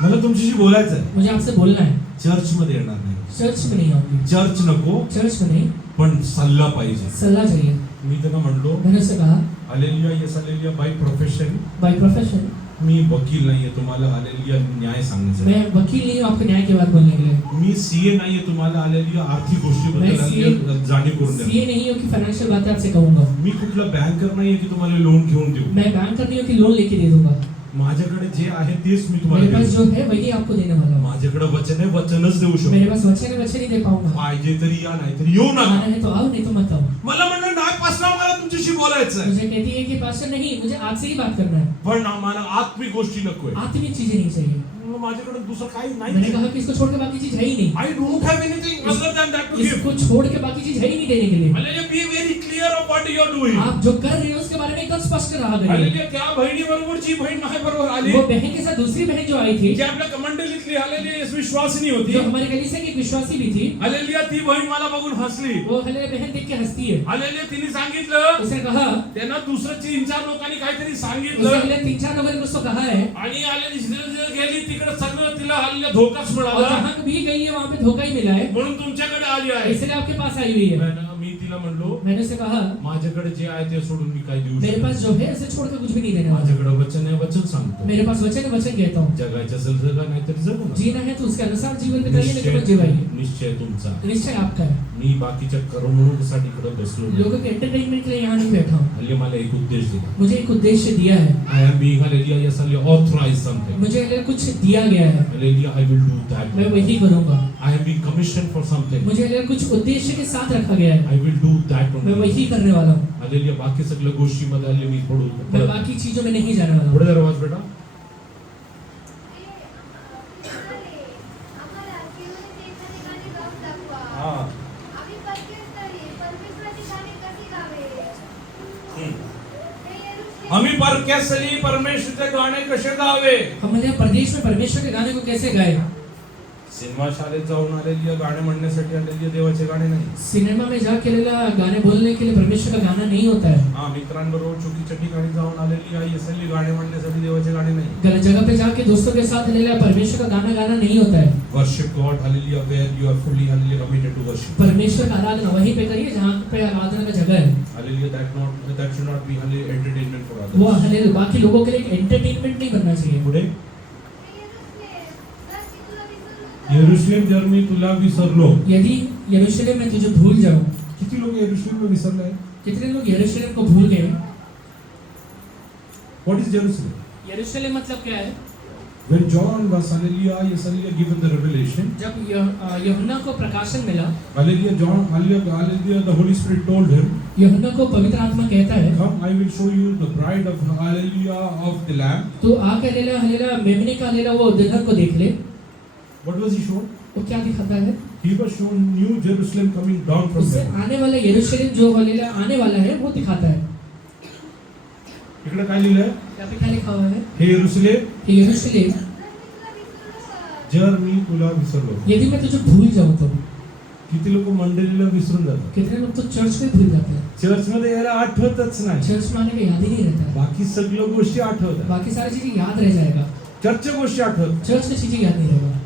मला तुमच्याशी बोलायचं आहे. मुझे आपसे बोलना है। चर्च मध्ये येणार नाही. चर्च में नहीं आऊंगी, चर्च नको, चर्च में नहीं, पण सल्ला पाहिजे. सलाह चाहिए। मी त्यांना म्हणलो, मैंने उससे कहा hallelujah yes hallelujah by profession by profession मी वकील नाहीये तुम्हाला हालेलुया न्याय सांगायचा. मैं वकील नहीं हूँ आपको न्याय की बात बोलने के लिए। मी सीए नाहीये तुम्हाला हालेलुया आर्थिक गोष्टीबद्दल मैं हालेलुया जाणीव करून सीए देणार. नहीं हूँ कि फाइनेंशियल बातें आपसे कहूंगा। मी कुठला बँकर नाहीये की तुम्हाला लोन घेऊन देऊ. मैं बैंकर नहीं हूँ कि लोन लेके दे दूंगा। माझ्याकडे जे आहे तेच मी तुम्हाला मेरे पास देऊ. जो है वही आपको देने वाला हूँ। माझ्याकडे वचन आहे, वचनच देऊ मेरे शकतो. पास वचन नहीं दे पाऊंगा। पाहिजे तरी या, नाहीतरी येऊ आना नका. है तो आओ, नहीं तो मत आओ। मला म्हणलं नाही पासला, मला तुमच्याशी बोलायचं आहे. मुझे कहती है कि पास्टर नहीं, मुझे आपसे ही बात करना है, पण मला आत्मिक गोष्टी नकोय. आत्मिक चीजें नहीं चाहिए। माझ्याकडे दुसरं काही मैंने नाही. कहा कि इसको छोड़ के बाकी चीज है ही नहीं, I don't have anything other than that to give. इसको छोड़ के बाकी चीज है ही नहीं देने के लिए। Hallelujah, be very clear of what you are doing. आप जो कर रहे हो उसके बारे में एकदम स्पष्ट रहा करिए। Hallelujah, त्या बहिणी बरोबरची बहीण माझ्याबरोबर आली. वो बहन के साथ दूसरी बहन जो आई थी, जी आपल्या मंडळीतली Hallelujah विश्वासिनी होती. जो हमारे कलीसिया की एक विश्वासी भी थी, Hallelujah, ती बहीण मला बघून हसली. वो हालेलुया बहन देख के हंसती है। Hallelujah, तिने सांगितलं उसने कहा, त्यांना दुसरं 3-4 लोकांनी काहीतरी उसने सांगितलं हालेलुया 3-4 लोगों ने उसको कहा है, आणि Hallelujah गेली तिकडे सगळं तिला Hallelujah धोकाच और मिळाला. जहाँ भी गई है वहाँ पे धोखा ही मिला है, म्हणून तुमच्याकडे आली आहे. इसलिए आपके पास आई हुई है। मी तिला म्हणलो मैंने उसे कहा माझ्याकडे जे आहे ते सोडून मी काय देऊ मेरे शकतो. पास जो है उसे छोड़ के कुछ भी नहीं देने वाला। माझ्याकडे वचन आहे, वचन सांगतो. मेरे पास वचन है, वचन कहता हूँ। जगायचं असेल जगा, नाहीतरी जगू नका. जीना है तो उसके अनुसार जीवन बिताइए, नहीं तो मत जीवाइए। निश्चय तुमचा. निश्चय आपका है। मी बाकीच्या करमणुकीसाठी इकडे बसलो नाही. लोगों के एंटरटेनमेंट के लिए यहाँ नहीं बैठा हूँ। हल्ली मला एक उद्देश दिला. मुझे एक उद्देश्य दिया है, I am being hallelujah yes hallelujah authorized something. मुझे हालेलुया कुछ दिया गया है, Hallelujah, I will do that. मैं वही करूंगा। I am being commissioned for something. मुझे हालेलुया कुछ उद्देश्य के साथ रखा गया है, I will do that मैं only. वही करने वाला हूँ। Hallelujah, बाकी सगळ्या गोष्टीमध्ये हल्ली मी मैं बाकी चीजों में नहीं जाने वाला हूँ। पुढे जरा वाच बेटा. हा. आम्ही परक्यासली परमेश्वराचे गाणे कसे गावे. हम हालेलुया प्रदेश में परमेश्वर के गाने को कैसे गाए। सिनेमा शाळेत जाऊन आलेली गाणे म्हणण्यासाठी आलेली देवाचे गाणे नाही. सिनेमा में जा केलेला गाने बोलने के लिए परमेश्वर का गाना नहीं होता है. हा, मित्रांबरोबर चुकीच्या ठिकाणी जाऊन आलेली आई असलेली गाणे म्हणण्यासाठी देवाचे गाणे नाही. गलत जगह पे जाके दोस्तों के साथ लेला परमेश्वर का गाना गाना नहीं होता है. Worship God hallelujah where you are fully hallelujah committed to worship. परमेश्वर का आराधना वहीं पे करिए जहाँ पे आराधना का जगह है. Hallelujah that should not be hallelujah entertainment for वो अदर्स. हालेलुया बाकी लोगों के लिए एंटरटेनमेंट नहीं बनना चाहिए. पुढे यरूशलेम जर मी तुला विसरलो. यदि यरूशलेम में तुझे भूल जाऊं. किती लोक यरूशलेम में विसरले आहेत? कितने लोग यरूशलेम को भूल गए? What is Jerusalem? यरूशलेम मतलब क्या है? When John was hallelujah given the revelation, जब यूहन्ना को प्रकाशन मिला, hallelujah, the Holy Spirit told him, यूहन्ना को पवित्र आत्मा कहता है, come, I will show you the bride of hallelujah of the Lamb. तो आके लेला हलेला मेमने का लेला वो दुल्हन को देख ले. What was he shown? वो क्या दिखाता है? He was shown New Jerusalem coming down from उससे heaven. आने वाला यरूशलेम जो हलेला आने वाला है वो दिखाता है. इकडे काय लिहिलंय? यहाँ पे क्या लिखा हुआ है? हे यरूशलेम, कि यरूशलेम जर मी तुला विसरलो. यदि मैं तुझे भूल जाऊं तो. किती लोक मंडळीला विसरून जातात. कितने लोग तो चर्च में भूल जाते हैं. चर्च मध्ये यायला आठवतच नाही. चर्च में आने का याद ही नहीं रहता है. बाकी सगळ्या गोष्टी आठवतात. बाकी सारी चीजें याद रह जाएगा. चर्चच्या गोष्टी आठवतात. चर्च की चीजें याद नहीं रहेगा.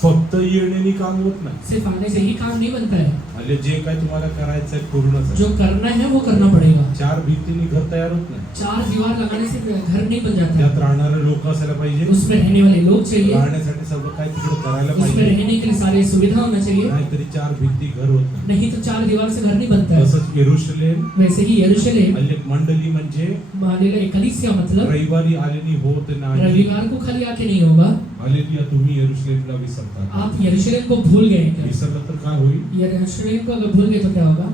फक्त येण्याने काम होत नाही. सिर्फ आने से ही काम नहीं बनता है. म्हणजे जे काय तुम्हाला करायचं आहे पूर्णच. जो करना है वो करना पड़ेगा. चार भिंतींनी घर तयार होत नाही. 4 दीवार लगाने से घर नहीं बन जाता. त्यात राहणारे लोक असायला पाहिजे. उसमें रहने वाले लोग चाहिए. राहण्यासाठी सगळं काय तिकडे करायला उसमें पाहिजे. रहने के लिए सारी सुविधा होना चाहिए. नाहीतरी चार भिंती घर होत नाही. नहीं तो 4 दीवार से घर नहीं बनता है. तसंच यरूशलेम वैसे ही यरूशलेम अनेक मंडळी म्हणजे मानेला कलीसिया मतलब रविवारी आलेली होत नाही. रविवार को खाली आके नहीं होगा. हालेलुया, तुम्ही यरूशलेमला विसरता. आप यरूशलेम को भूल गए क्या? विसरलं तर काय होईल? यरूशलेम को अगर भूल गए तो क्या होगा?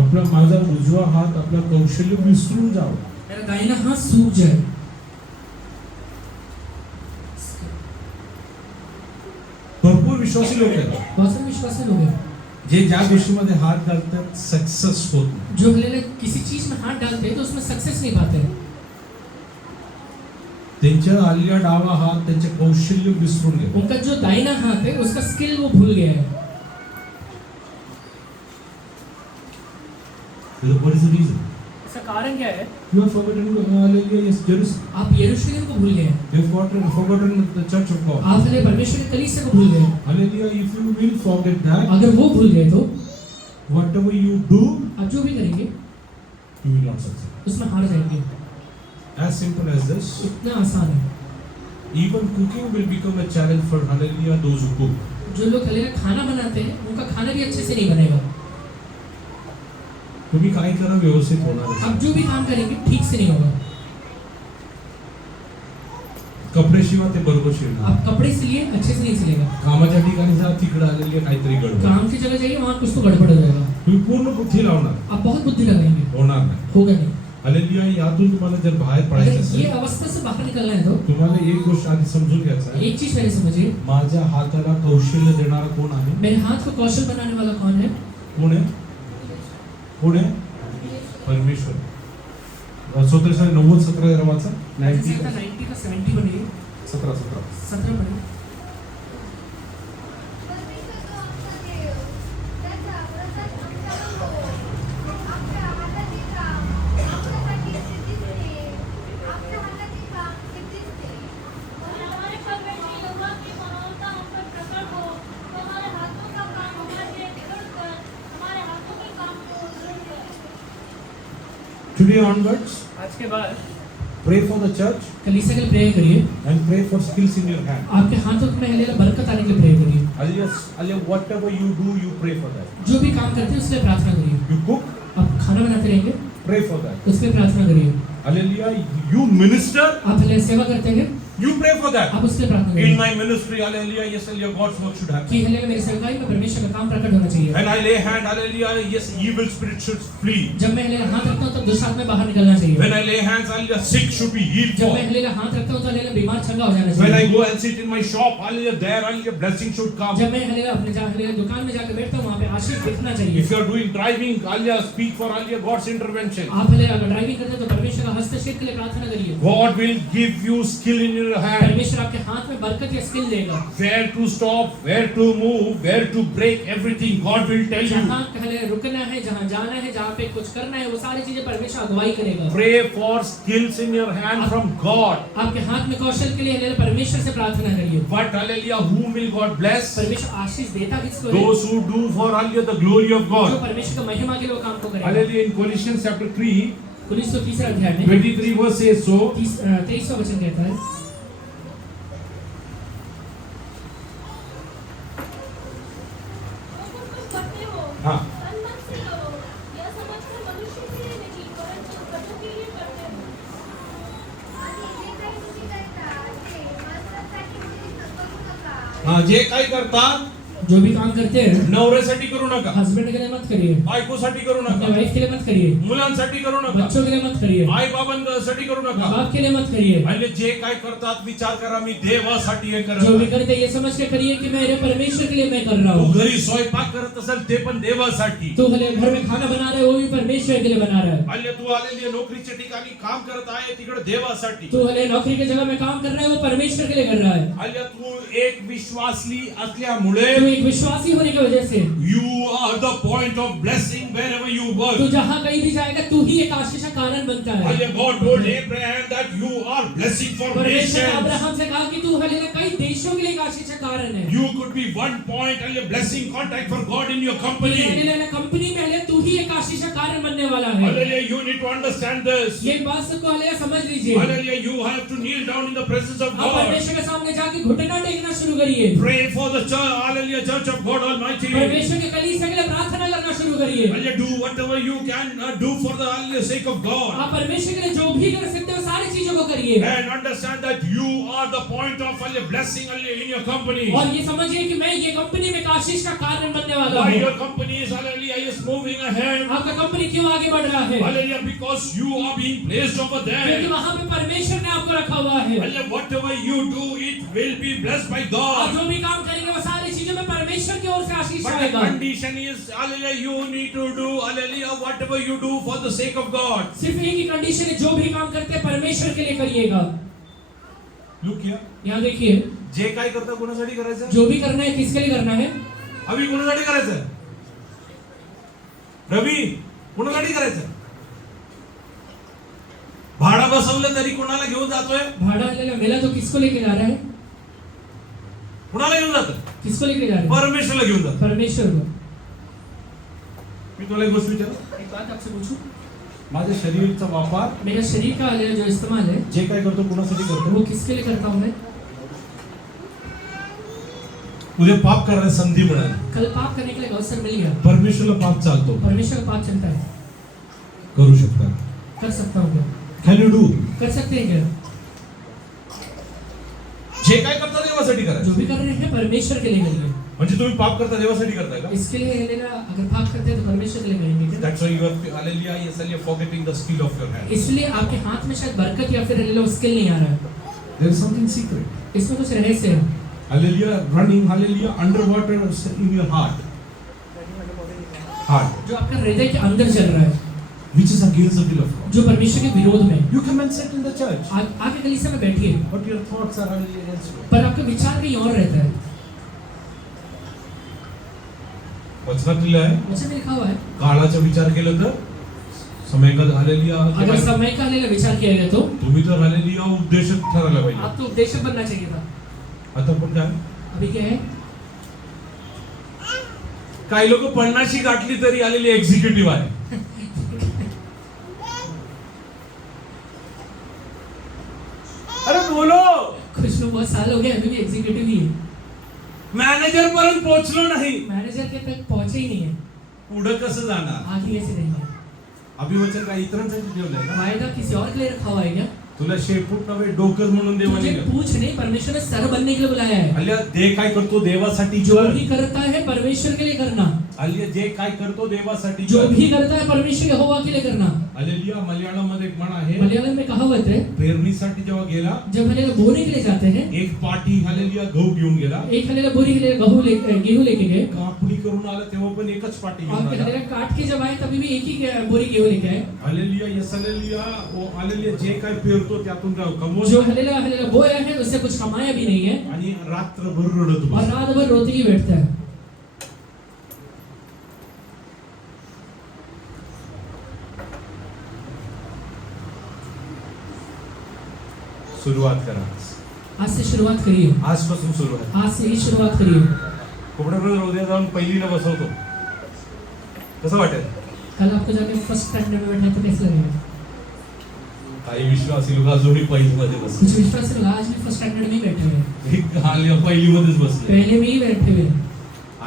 आपला माझा उजवा हात आपला कौशल्य विसरून जावं. मेरा दाहिना हाथ सूख जाए. भरपूर विश्वासी लोक आहेत बहुत सारे विश्वासी लोग हैं जे ज्या गोष्टीमध्ये हात घालतात सक्सेस होत नाही. जो पहले किसी चीज में हाथ डालते हैं तो उसमें सक्सेस नहीं पाते हैं. त्यांच्या आलेला डावा हात त्यांचे कौशल्य विसरून गेले. उनका जो दाहिना हाथ है उसका स्किल वो भूल गया है. What is the reason? इसका कारण क्या है? You have forgotten hallelujah, yes, Jerusalem. आप यरूशलेम को भूल गए. You have forgotten the church of God. आप पहले परमेश्वर के कलीसिया को भूल गए. Hallelujah, if you will forget that, अगर वो भूल गए तो whatever you do, आप जो भी करेंगे you will not succeed. उसमें हार जाएंगे. As simple as this. इतना आसान है. Even cooking will become a challenge for hallelujah those who cook. जो लोग पहले खाना बनाते हैं उनका खाना भी अच्छे से नहीं बनेगा. तुम्ही काय करा व्यवस्थित होणार. आप जो भी काम करेंगे ठीक से नहीं होगा. कपडे शिवा ते बरोबर शिवणार. आप कपड़े सिलिए अच्छे से नहीं सिलेगा. कामाच्या ठिकाणी जा तिकडे आलेली काहीतरी गडबड. काम की जगह जाइए वहाँ कुछ तो गड़बड़ हो जाएगा. तुम्ही पूर्ण बुद्धी लावणार. आप बहुत बुद्धि लगाएंगे होणार नाही. होगा नहीं. हालेलुया, यातून तुम्हाला जर बाहेर पडायचं अगर ये असेल अवस्था से बाहर निकलना है तो तुम्हाला एक गोष्ट आधी समजून घ्यायचं आहे. एक चीज पहले समझिए. माझ्या हाताला कौशल्य देणारा कोण आहे? मेरे हाथ को कौशल बनाने वाला कौन है? कोण आहे? कोण आहे? परमेश्वर. 90 जरा वाचा. 90 का 90 का 70 बनेगी. 17 17 बनेगी. और हमारे परमेश्वर यहोवा की महानता हम पर प्रकट हो. तो हमारे हाथों का काम हमारे दृढ़ कर, हमारे हाथों के काम को दृढ़ कर. Today onwards, आज के बाद pray for the church कलीसिया के लिए प्रे करिए. and pray for skills in your hand. आपके हाथों में हलेला बरकत आने के लिए प्रे करिए. Hallelujah, whatever you do, you pray for that. जो भी काम करते हैं उसके लिए प्रार्थना करिए. You cook, आप खाना बनाते रहेंगे pray for that. उसके लिए प्रार्थना करिए. Hallelujah, you minister, आप पहले सेवा करते हैं you pray for that. आप उसके लिए प्रार्थना In करिए my ministry, hallelujah, yes, hallelujah, God's work should happen. कि हलेला मेरी सेवकाई में परमेश्वर का काम प्रकट होना चाहिए. When I lay hand, hallelujah, yes, evil spirit should flee. जब मैं हलेला हाथ रखता हूँ तब दुष्ट आत्मा बाहर निकलना चाहिए. When I lay hands, hallelujah, sick should be healed जब for. मैं हलेला हाथ रखता हूँ तो हलेला बीमार चंगा हो जाना When I चाहिए. go and sit in my shop, hallelujah, there, hallelujah, blessing should come. जब मैं हलेला अपने हलेला दुकान में जाकर बैठता हूँ वहाँ पे आशीष दिखना चाहिए. If you are doing driving, hallelujah, speak for hallelujah, God's intervention. आप हलेला अगर ड्राइविंग करते हैं तो परमेश्वर का हस्तक्षेप के लिए प्रार्थना करिए. God will give you skill in your in your hand. परमेश्वर आपके हाथ में बरकत या स्किल देगा। Where to stop, where to move, where to break, everything God will tell you. जहाँ पहले रुकना है, जहाँ जाना है, जहाँ पे कुछ करना है, वो सारी चीजें परमेश्वर अगुवाई करेगा। Pray for skills in your hand from God. आपके हाथ में कौशल के लिए हालेलुया परमेश्वर से प्रार्थना करिए। But hallelujah, whom will God bless? परमेश्वर आशीष देता किसको है? Those who do for hallelujah the glory of जो God. परमेश्वर का महिमा के लिए वो काम को करेगा। Hallelujah, in Colossians chapter 3, कुलिस्सों 3 अध्याय में 23 verse says so. 23वां वचन कहता है, जो कुछ तुम करते हो हाँ। तन मन से करो, यह समझकर मनुष्य के लिए नहीं परंतु प्रभु के लिए करते हो। हाँ, जे काही करतात जो भी काम करते हैं नवऱ्यासाठी करू नका, हस्बैंड के लिए मत करिए, बायकोसाठी करू अपने नका, वाइफ के लिए मत करिए, मुलांसाठी करू नका, बच्चों के लिए मत करिए, आई बाबांसाठी करू नका. बाप के लिए मत करिए। आणि जे काय करतात विचार करा, मी देवासाठी हे करत जो भी आहे. करते ये समझ के करिए कि मेरे परमेश्वर के लिए मैं कर रहा तू हूँ। घरी स्वयंपाक करत असेल ते पण देवासाठी. तू हले घर में खाना बना रहा है वो भी परमेश्वर के लिए बना रहा है। आणि तू आलेली नोकरीच्या ठिकाणी काम करत आहे तिकडे देवासाठी. तू हले नौकरी की जगह में काम कर रहा है वो परमेश्वर के लिए कर रहा है। आणि तू एक विश्वासली असल्यामुळे तू एक विश्वासी होने की वजह से you are the point of blessing wherever you Tu work. जहाँ कहीं भी जाएगा तू ही एक आशीष का कारण बनता है। आणि God told Abraham that you are blessing for परमेश्वर ने nations. अब्राहम से कहा कि तू हले कई देशों के लिए एक आशीष का कारण है। You could be one point and a blessing contact for God in your company. Company में हले तू ही एक आशीष का कारण बनने वाला है। Hallelujah, you need to understand this. ये बात सबको हले समझ लीजिए। Hallelujah, you have to kneel down in the presence of आप God. परमेश्वर के सामने जाके घुटना टेकना शुरू करिए। Pray for the church, hallelujah, church of God Almighty. परमेश्वर के कलीसिया के लिए प्रार्थना करना शुरू करिए। Hallelujah, do whatever you can do for the hallelujah sake of God. आप परमेश्वर के लिए जो भी कर सकते हो सारी चीजों को करिए। And understand that you are the point of hallelujah blessing hallelujah in your company. और ये समझिए कि मैं ये कंपनी में एक आशीष का कारण बनने वाला Why हूँ। your company is hallelujah is moving ahead. आपका कंपनी क्यों आगे बढ़ रहा है? Hallelujah, because you are being placed over क्योंकि there. वहाँ पे परमेश्वर ने आपको रखा हुआ है। Hallelujah, whatever you do, it will be blessed by आप God. जो भी काम करेंगे वो सारी चीजों में परमेश्वर की ओर से आशीष But the आएगा। condition is, hallelujah, you need to do, hallelujah, whatever you do for the sake of God. सिर्फ एक ही कंडीशन है, जो भी काम करते हैं परमेश्वर के लिए करिएगा। Look here. यहाँ देखिए, जे काय करता कोणासाठी करायचं? जो भी करना है किसके लिए करना है? अभी कोणासाठी करायचं? रवी, कोणासाठी करायचं? भाडा बसवलं तरी कोणाला घेऊन जातोय? भाड़ा लेना मिला तो किसको लेके जा रहा है? कोणाला घेऊन जातोय? किसको लेके जा रहा है? परमेश्वरला घेऊन जातो. परमेश्वर को। मी तुला एक गोष्ट विचारू, एक बात आपसे पूछूं, माझ्या शरीराचा वापर मेरा शरीर का लेना जो इस्तेमाल है जे काय करतो कोणासाठी करतो? वो किसके लिए करता हूँ मैं? उद्या पाप करायला संधी मिळाली, कल पाप करने के लिए एक अवसर मिल गया, परमेश्वरला पाप चालतो, परमेश्वर का पाप चलता है, करू शकता? कर सकता हूँ क्या? Can you do? कर सकते हैं क्या? जे काय करता देवासाठी जो करायचं. भी कर रहे हैं परमेश्वर के लिए करिए। म्हणजे तुम्ही पाप करता देवासाठी करताय का? इसके लिए लेना, अगर पाप करते हैं तो परमेश्वर के लिए करेंगे क्या? That's why you are hallelujah, yes, hallelujah, forgetting the skill of your hand. इसलिए आपके हाथ में शायद बरकत या फिर लेना स्किल नहीं आ रहा है। There is something secret. इसमें कुछ रहस्य है। Hallelujah, running hallelujah underwater in your heart. Heart, जो आपका हृदय के अंदर चल रहा है, which is against the will of God. जो परमेश्वर के विरोध में। You come and sit in the church, आके कलीसिया में बैठिए, but your thoughts are hallelujah against God. पर आपका विचार कहीं और रहता है। वचनात लिहिलं आहे, वचन में लिखा हुआ है, काळाचा विचार केला तर समयगत हालेलुया. अगर समय का लेना विचार किया गया तो तुम्ही तर हालेलुया उद्देशक ठरायला पाहिजे. आप तो उपदेशक बनना चाहिए था। आता पण काय, अभी क्या है? काही लोक 50 गाठली तरी आलेली एक्झिक्युटिव्ह आहे. अरे बोलो, कुछ लोग बहुत साल हो गए अभी भी एग्जीक्यूटिव ही है, मॅनेजर पर्यंत पोहोचलो नाही, मैनेजर के तक पहुंचे ही नहीं है, पुढे कसं जाणार? आगे ऐसे नहीं है। अभिवचन काय इतरांसाठी ठेवलंय का? वायदा किसी और के लिए रखा हुआ है क्या? तुला शेपूट नव्हे डोकं म्हणून देवाने तुझे दिलं. पूछ नहीं, परमेश्वर ने सर बनने के लिए बुलाया है। अलिया दे काय करतो देवासाठी जो कर. भी करता है परमेश्वर के लिए करना, अलिया जे काय करतो देवासाठी जो कर. भी करता है परमेश्वर यहोवा के लिए करना। हालेलुया. मल्याळम मध्ये एक म्हण आहे, मलयालम में कहावत है, पेरणीसाठी जेव्हा गेला जब हले बोने के लिए जाते हैं, एक पाठी हालेलुया गहू घेऊन गेला, एक हले बोरी के लिए गेहूं लेके गए, कापणी करून आला तेव्हा पण एकच पाठी और घेऊन आला. हले काट के जब आए तभी भी एक ही बोरी गेहूं लेके आए। Hallelujah. Yes hallelujah. Oh hallelujah. जे काय पेरू पेरतो त्यातून काय जो कमवतो हलेला हलेला बोया है उससे कुछ कमाया भी नहीं है आणि रात्रभर रडत और बसतो. रात भर रोते ही बैठता है. सुरुवात करा. आज से शुरुआत करिए. आजपासून सुरुवात. आज से ही शुरुआत करिए. कुबडेकर उद्या जाऊन पहिलीला बसवतो. कसं वाटेल? कल आपको जाके फर्स्ट स्टैंडर्ड में बैठना तो कैसा लगेगा? काही विश्वासी लोक अजूनही पहिलीमध्ये बसले. कुछ विश्वासी लोग आज भी फर्स्ट स्टँडर्ड में ही बैठे हुए हैं. एक हाल पहिलीमध्येच बसले. पहले में ही बैठे हुए हैं.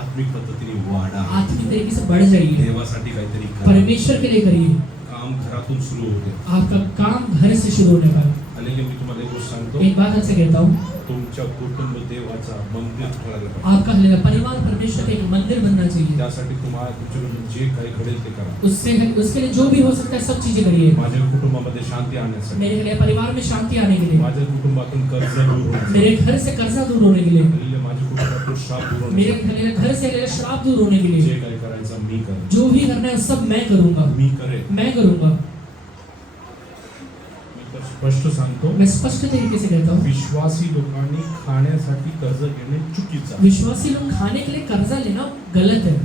आत्मिक पद्धतीने वाढा. आत्मिक तरीके से बढ़ जाइए. देवासाठी काहीतरी करा. परमेश्वर के लिए करिए. काम घरातून सुरू होते. आपका काम घर से शुरू होने वाला है. हालेलुया. मी तुम्हाला एक गोष्ट सांगतो. एक बात आपसे कहता हूँ, तुमच्या कुटुंब देवाचा मंदिर ठरायला पाहिजे. आपका हलेला परिवार परमेश्वर का एक मंदिर बनना चाहिए. त्यासाठी तुम्हाला तुमच्याकडून जे काही घडेल ते करा. उसके लिए जो भी हो सकता है सब चीजें करिए. माझ्या कुटुंबामध्ये शांती आणण्यासाठी, मेरे हलेला परिवार में शांति आने के लिए, माझ्या कुटुंबातून कर्ज दूर होण्यासाठी, मेरे घर से कर्जा दूर होने के लिए, हालेलुया. माझ्या कुटुंबातून श्राप दूर मेरे होण्यासाठी हलेला घर से हलेला श्राप दूर होने के लिए जे काही करायचं मी करेन. जो भी करना है सब मैं करूंगा. मी करेन. मैं करूंगा. मी तर स्पष्ट सांगतो, मैं स्पष्ट तरीके से कहता हूँ, विश्वासी लोकांनी खाण्यासाठी कर्ज घेणे चुकीचं आहे. विश्वासी लोग खाने के लिए कर्जा लेना गलत है.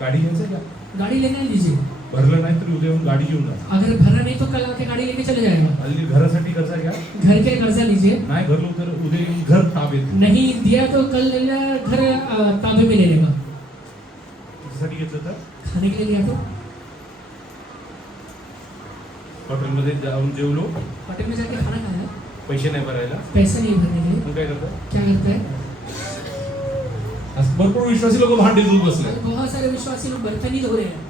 गाडी घ्यायचं का? गाड़ी लेना लीजिए. भरलं नाही तर उद्या येऊन गाडी घेऊन जा. अगर भरा नहीं तो कल आके गाड़ी लेके चले जाएगा. हल्ली घरासाठी कर्ज घ्या. घर के लिए कर्जा लीजिए. नाही भरलं तर उद्या येऊन घर ताब्यात. नहीं दिया तो कल ले लेगा, घर ताबे में ले लेगा. त्यासाठी घेतलं तर खाने के लिए लिया तो हॉटेलमध्ये जाऊन जेवलो, होटल में जाके खाना खाया, पैसे नाही भरायला, पैसा नहीं भरने के लिए मग काय करतात? क्या करता है? असं भरपूर विश्वासी लोक भांडे धुवून बसले. बहुत सारे विश्वासी लोग बर्तन ही धो रहे हैं.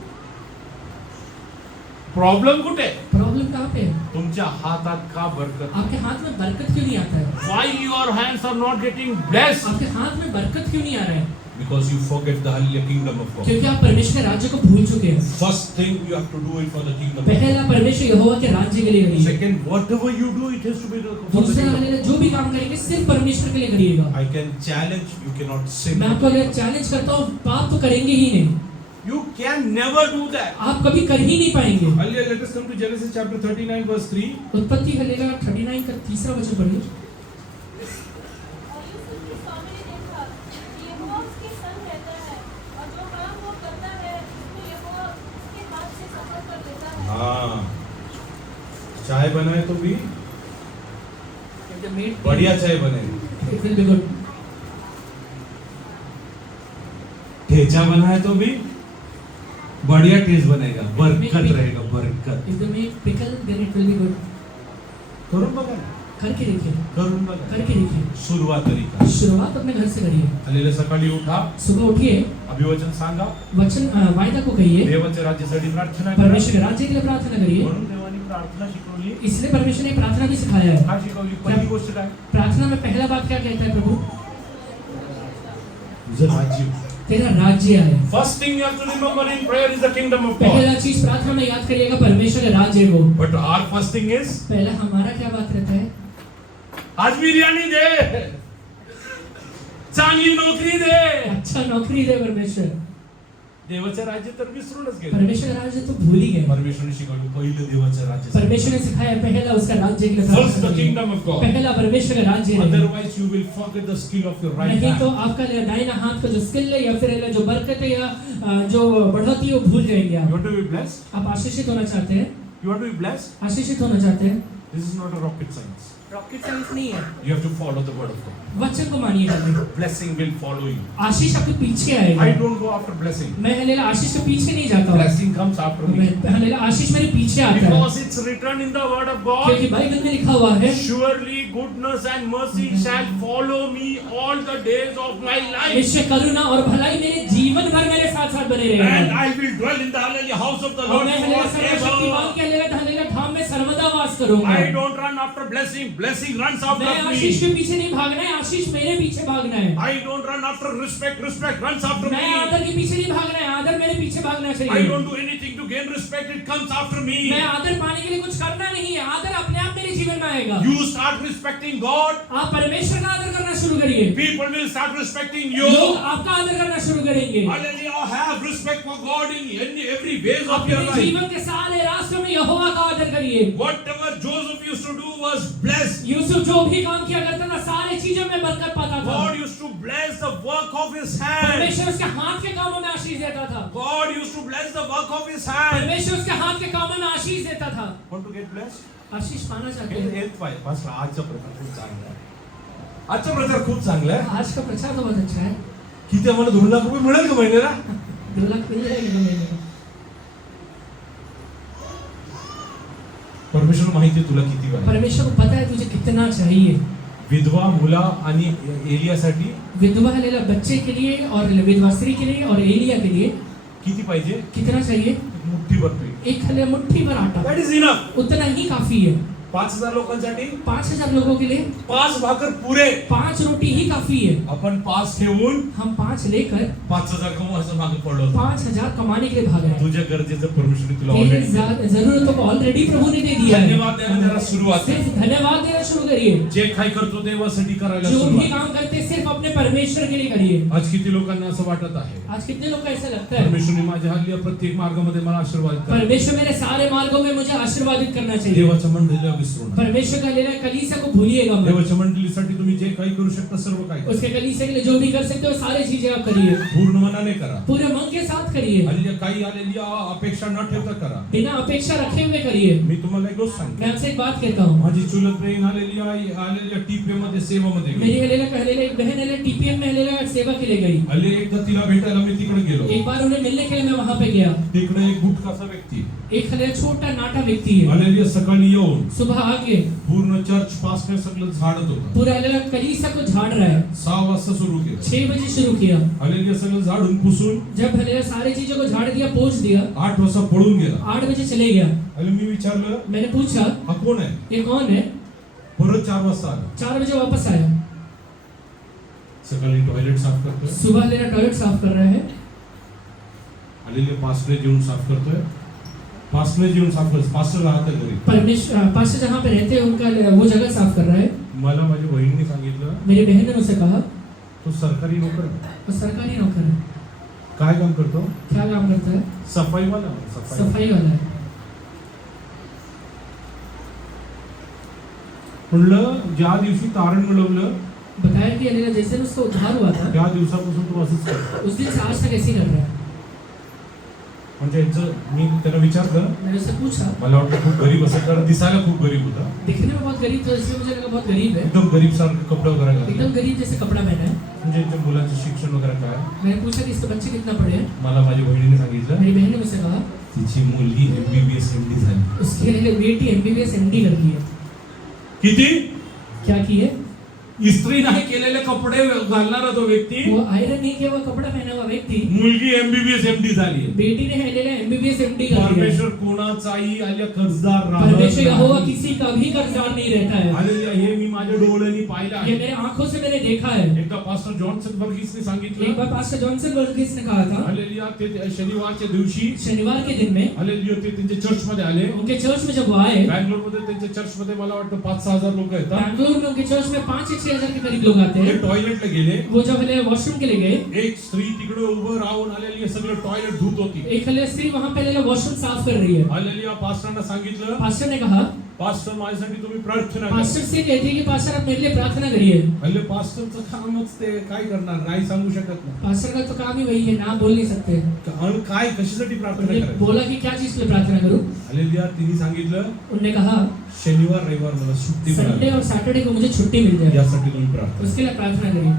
प्रॉब्लेम कुठे? प्रॉब्लम कहाँ पे है? तुमच्या हातात का बरकत? आपके हाथ में बरकत क्यों नहीं आता है? Why your hands are not getting blessed? आपके हाथ में बरकत क्यों नहीं आ रहा है? Because you forget the hallelujah kingdom of God. क्योंकि आप परमेश्वर के राज्य को भूल चुके हैं. First thing you have to do it for the kingdom of God. पहला परमेश्वर यहोवा के राज्य के लिए करिए. Second, whatever you do, it has to be for the दूसरा kingdom of God. वाले जो भी काम करेंगे सिर्फ परमेश्वर के लिए करिएगा. I can challenge, you cannot sin. मैं आपको चैलेंज करता हूँ, पाप तो करेंगे ही नहीं. You can never do that. आप कभी कर ही नहीं पाएंगे. Hallelujah. Let us come to Genesis chapter 39 verse 3. उत्पत्ति हलेला 39 का तीसरा वचन पढ़िए. और यूसुफ की स्वामी ने देखा कि यहोवा उसके संग रहता है और जो काम वो करता है उसको यहोवा उसके हाथ से सफल कर देता है. हाँ, चाय बनाए तो भी The maid- बढ़िया चाय बने. It will be good. ठेचा बनाए तो भी बढ़िया टेस्ट बनेगा. बरकत रहेगा. बरकत. If they make pickle, then it will be good. करून बघा. करके देखिए. करून बघा. करके देखिए. सुरुवात तरी का. शुरुआत अपने घर से करिए. हालेलुया. सकाळी उठा, सुबह उठिए, अभिवचन सांगा, वचन वायदा को कहिए, देवाच्या राज्यासाठी प्रार्थना करा. परमेश्वर के राज्य के लिए प्रार्थना करिए. म्हणून देवाने प्रार्थना शिकवली. इसलिए परमेश्वर ने प्रार्थना भी सिखाया है. काय शिकवली? पहिली गोष्ट काय? प्रार्थना में पहला बात क्या कहता है प्रभु? तुझं राज्य. तेरा राज्य आए. First thing you have to remember in prayer is the kingdom of God. पहला चीज प्रार्थना में याद करिएगा परमेश्वर के राज्य को. But our first thing is पहला हमारा क्या बात रहता है? आज बिर्याणी दे, चांगली नोकरी दे. अच्छा नौकरी दे परमेश्वर. देवाचं राज्य तर विसरूनच गेले. परमेश्वर का राज्य तो भूल ही गए. परमेश्वरने शिकवलं पहिलं देवाचं राज्य. परमेश्वर ने सिखाया पहला उसका राज्य के लिए First प्रार्थना the करिए. kingdom of God. पहला परमेश्वर का राज्य है. Otherwise you will forget the skill of your right नहीं तो hand. आपका दाहिना हाथ का जो स्किल है या फिर जो बरकत है या जो बढ़ोतरी है वो भूल जाएंगे You आप. want to be blessed? आप आशीषित होना चाहते हैं? You want to be blessed? आशीषित होना चाहते हैं? This is not a rocket science. Rocket science नहीं है. You have to follow the word of God. वचन को मानिए. Blessing will follow you. Ashish आपके पीछे आएगा. I don't go after blessing. मैं हलेला आशीष के पीछे नहीं जाता हूँ. Blessing comes after me. हलेला Ashish मेरे पीछे आता है. Because it's written in the word of God. क्योंकि बाइबल में लिखा हुआ है, Surely goodness and mercy shall follow me all the days of my life. निश्चय करुणा और भलाई मेरे जीवन भर मेरे साथ साथ बने And रहेगा. I will dwell in the hallelujah house of the और Lord मैं हलेला सर्वशक्तिमान forever. के हलेला धाम में सर्वदा वास करूंगा. I don't run after blessing. Blessing runs after मैं आशीष me. के पीछे नहीं भागना है, आशीष मेरे पीछे भागना है. I don't run after respect. Respect runs after मैं me. आदर के पीछे नहीं भागना है, आदर मेरे पीछे भागना I चाहिए. don't do anything to gain respect. It comes after me. मैं आदर पाने के लिए कुछ करना नहीं है, आदर अपने आप मेरे जीवन में आएगा. You start respecting God. आप परमेश्वर का आदर करना शुरू करिए. People will start respecting you. लोग आपका आदर करना शुरू करेंगे. Hallelujah. Have respect for God in every ways of your अपने life. जीवन के सारे रास्तों में यहोवा का आदर करिए. Whatever Joseph used to do was bless. Yusuf जो भी काम किया करता था सारी चीजों में बरकत पाता था। God used to bless the work of his hand. परमेश्वर उसके हाथ के कामों में आशीष देता था। God used to bless the work of his hand. परमेश्वर उसके हाथ के कामों में आशीष देता था। Want to get blessed? Ashish पाना चाहते हैं। हेच पाहिजे. पास्टर आजचा प्रचार खूप चांगला आहे. आजचा प्रचार खूप चांगला आहे. आज का प्रचार तो बहुत अच्छा है। किती आम्हाला 2 लाख रुपये मिळेल का महिन्याला? 2 लाख मिल जाएंगे महीने में। परमेश्वर माहिती आहे तुला किती पाहिजे. परमेश्वर को पता है तुझे कितना चाहिए। विधवा मुला आणि एलियासाठी विधवा लेला बच्चे के लिए और विधवा स्त्री के लिए और एलिया के लिए किती पाहिजे? कितना चाहिए? मुठ्ठी भर पीठ. एक हले मुट्ठी भर आटा, दॅट इज इनफ. उतना ही काफी है। 5000 लोकांसाठी 5000 लोगों के लिए 5 भाकर पुरे. 5 रोटी ही काफी है। आपण 5 ठेवून हम 5 लेकर 5000 कमवायचं मागे पडलो. 5000 कमाने के लिए भाग रहे हैं। तुझ्या गरजेचं परमेश्वर तुला तेरे ऑलरेडी जरूरतों को ऑलरेडी प्रभु ने दे दिया है। धन्यवाद देना जरा सुरुवात. सिर्फ धन्यवाद देना शुरू करिए। जे काही करतो देवासाठी करायला जो भी सुरुवात. काम करते हैं, सिर्फ अपने परमेश्वर के लिए करिए। आज किती लोकांना असं वाटत आहे आज कितने लोग को ऐसा लगता है परमेश्वरने माझ्या हल्ली प्रत्येक मार्गामध्ये मला आशीर्वाद करा. परमेश्वर मेरे सारे मार्गों में मुझे आशीर्वादित करना चाहिए। देवाच्या मंडळीला विसरू नका. परमेश्वर का लेना कलीसिया को भूलिएगा मत। देवाच्या मंडळीसाठी तुम्ही जे काही करू शकता सर्व काही करा. उसके कलीसिया के लिए जो भी कर सकते हो सारी चीजें आप करिए। पूर्ण मनाने करा. पूरे मन के साथ करिए। आणि काही आलेली अपेक्षा न ठेवता करा. बिना अपेक्षा रखे हुए करिए। मी तुम्हाला एक गोष्ट सांगतो. मैं आपसे एक बात कहता हूँ। माझी चुलत बहीण आलेली टीपे मध्ये सेवामध्ये मेरी गेली. एक बहन टीपीएम में सेवा के लिए गई। हल्ली एकदा तिला भेटायला मी तिकडे गेलो. एक बार उन्हें मिलने के लिए मैं वहां पे गया। तिकडे एक गुटखाचा व्यक्ती एक हले छोटा नाटा व्यक्ति है। आलेली सकाळी येऊन सुबह आके पूर्ण चर्च पासने सगळं झाडत होतं. पूरा हले कलीसिया को झाड़ रहा है। 6 वाजता सुरू केलं. 6 बजे शुरू किया। आलेली सगळं झाडून पुसून जब हले सारी चीजों को झाड़ दिया, पोंछ दिया, 8 वाजता पळून गेला. 8 बजे चले गया। आणि मी विचारलं मैंने पूछा हा कोण आहे. ये कौन है? परत 4 वाजता आला. 4 बजे वापस आया। सकाळी टॉयलेट साफ करतोय. सुबह लेना टॉयलेट साफ कर रहा है। आलेले पास्टर जेवण साफ करतोय. पास्टर जेवण साफ करतोय. पास्टर राहतं घरी. परमेश्वर पास्टर जहाँ पे रहते हैं उनका वो जगह साफ कर रहा है। मला माझ्या बहिणीने सांगितलं मेरी बहन ने मुझसे कहा तो सरकारी नोकर आहे. वो सरकारी नौकर है। काय काम करतो? क्या काम करता है? सफाई वाला. सफाई वाला है। म्हणलं ज्या दिवशी तारण मिळवलं बताया कि अलीला जैसे उसका उद्धार हुआ था त्या दिवसापासून तो असंच करतो. उस दिन से आज तक ऐसे ही कर रहा है। म्हणजे यांचं मी त्याला विचारलं. मैंने उससे पूछा, मला वाटलं खूप गरीब असेल कारण दिसायला खूप गरीब होता. दिखने में बहुत गरीब था इसलिए मुझे लगा बहुत गरीब है। एकदम गरीब सारखे कपडे वगैरे घातले. एकदम गरीब जैसे कपड़ा पहना है। म्हणजे यांच्या मुलांचं शिक्षण वगैरे काय. मैंने पूछा कि इसके बच्चे कितना पढ़े हैं। मला माझ्या बहिणीने सांगितलं मेरी बहन ने मुझसे कहा तिची मुलगी MBBS MD झाली. उसके लिए बेटी MBBS MD कर ली है। किती? क्या की है? इस्त्री नाही केलेले कपडे घालणारा तो व्यक्ती वो आयरन नहीं किया हुआ कपड़ा पहना हुआ व्यक्ति मुलगी MBBS MD झाली. बेटी ने लेला MBBS MD कर लिया। परमेश्वर कोणाचाही आल्या कर्जदार परमेश्वर यहोवा नाही. किसी का भी कर्जदार नहीं रहता है। हालेलुया. हे मी माझ्या डोळ्यांनी पाहिलं ये आहे. मेरे आंखों से मैंने देखा है। एकदा पास्टर जॉन्सन वर्गीसने एक सांगितलं. बार पास्टर जॉनसन वर्गीस ने कहा था हालेलुया. ते शनिवारच्या दिवशी शनिवार के दिन में हालेलुया ते त्यांच्या चर्च मध्ये आले. उनके चर्च में जब वो आए, बँगलोर मध्ये त्यांच्या चर्च मध्ये मला वाटतं 5-6 हजार लोक येतात. बैंगलोर में उनके चर्च में 5 से 6 हजार के करीब लोग आते ते हैं। टॉयलेटला गेले. वो जब हले वॉशरूम के लिए गए, एक स्त्री तिकडे उभं राहून आलेली सगळं टॉयलेट धुत होती. एक हले स्त्री वहां पे लेला वॉशरूम साफ कर रही है। हालेलुया. पास्टरांना सांगितलं पास्टर ने कहा, पास्टर माझ्यासाठी तुम्ही प्रार्थना करा. पास्टर से कहते हैं कि पास्टर आप मेरे लिए प्रार्थना करिए। हल्ले पास्टरचं कामच ते काय करणार नाही सांगू शकत नाही. पास्टर का तो काम ही वही है, ना बोल नहीं सकते। आणि काय कशासाठी प्रार्थना ये करायची. बोला कि क्या चीज पे प्रार्थना करूं। हालेलुया. तिने सांगितलं उन्होंने कहा शनिवार रविवार मला सुट्टी संडे मिळाली और सैटरडे को मुझे छुट्टी मिल जाए, यासाठी तुम्ही प्रार्थना. उसके लिए प्रार्थना करिए।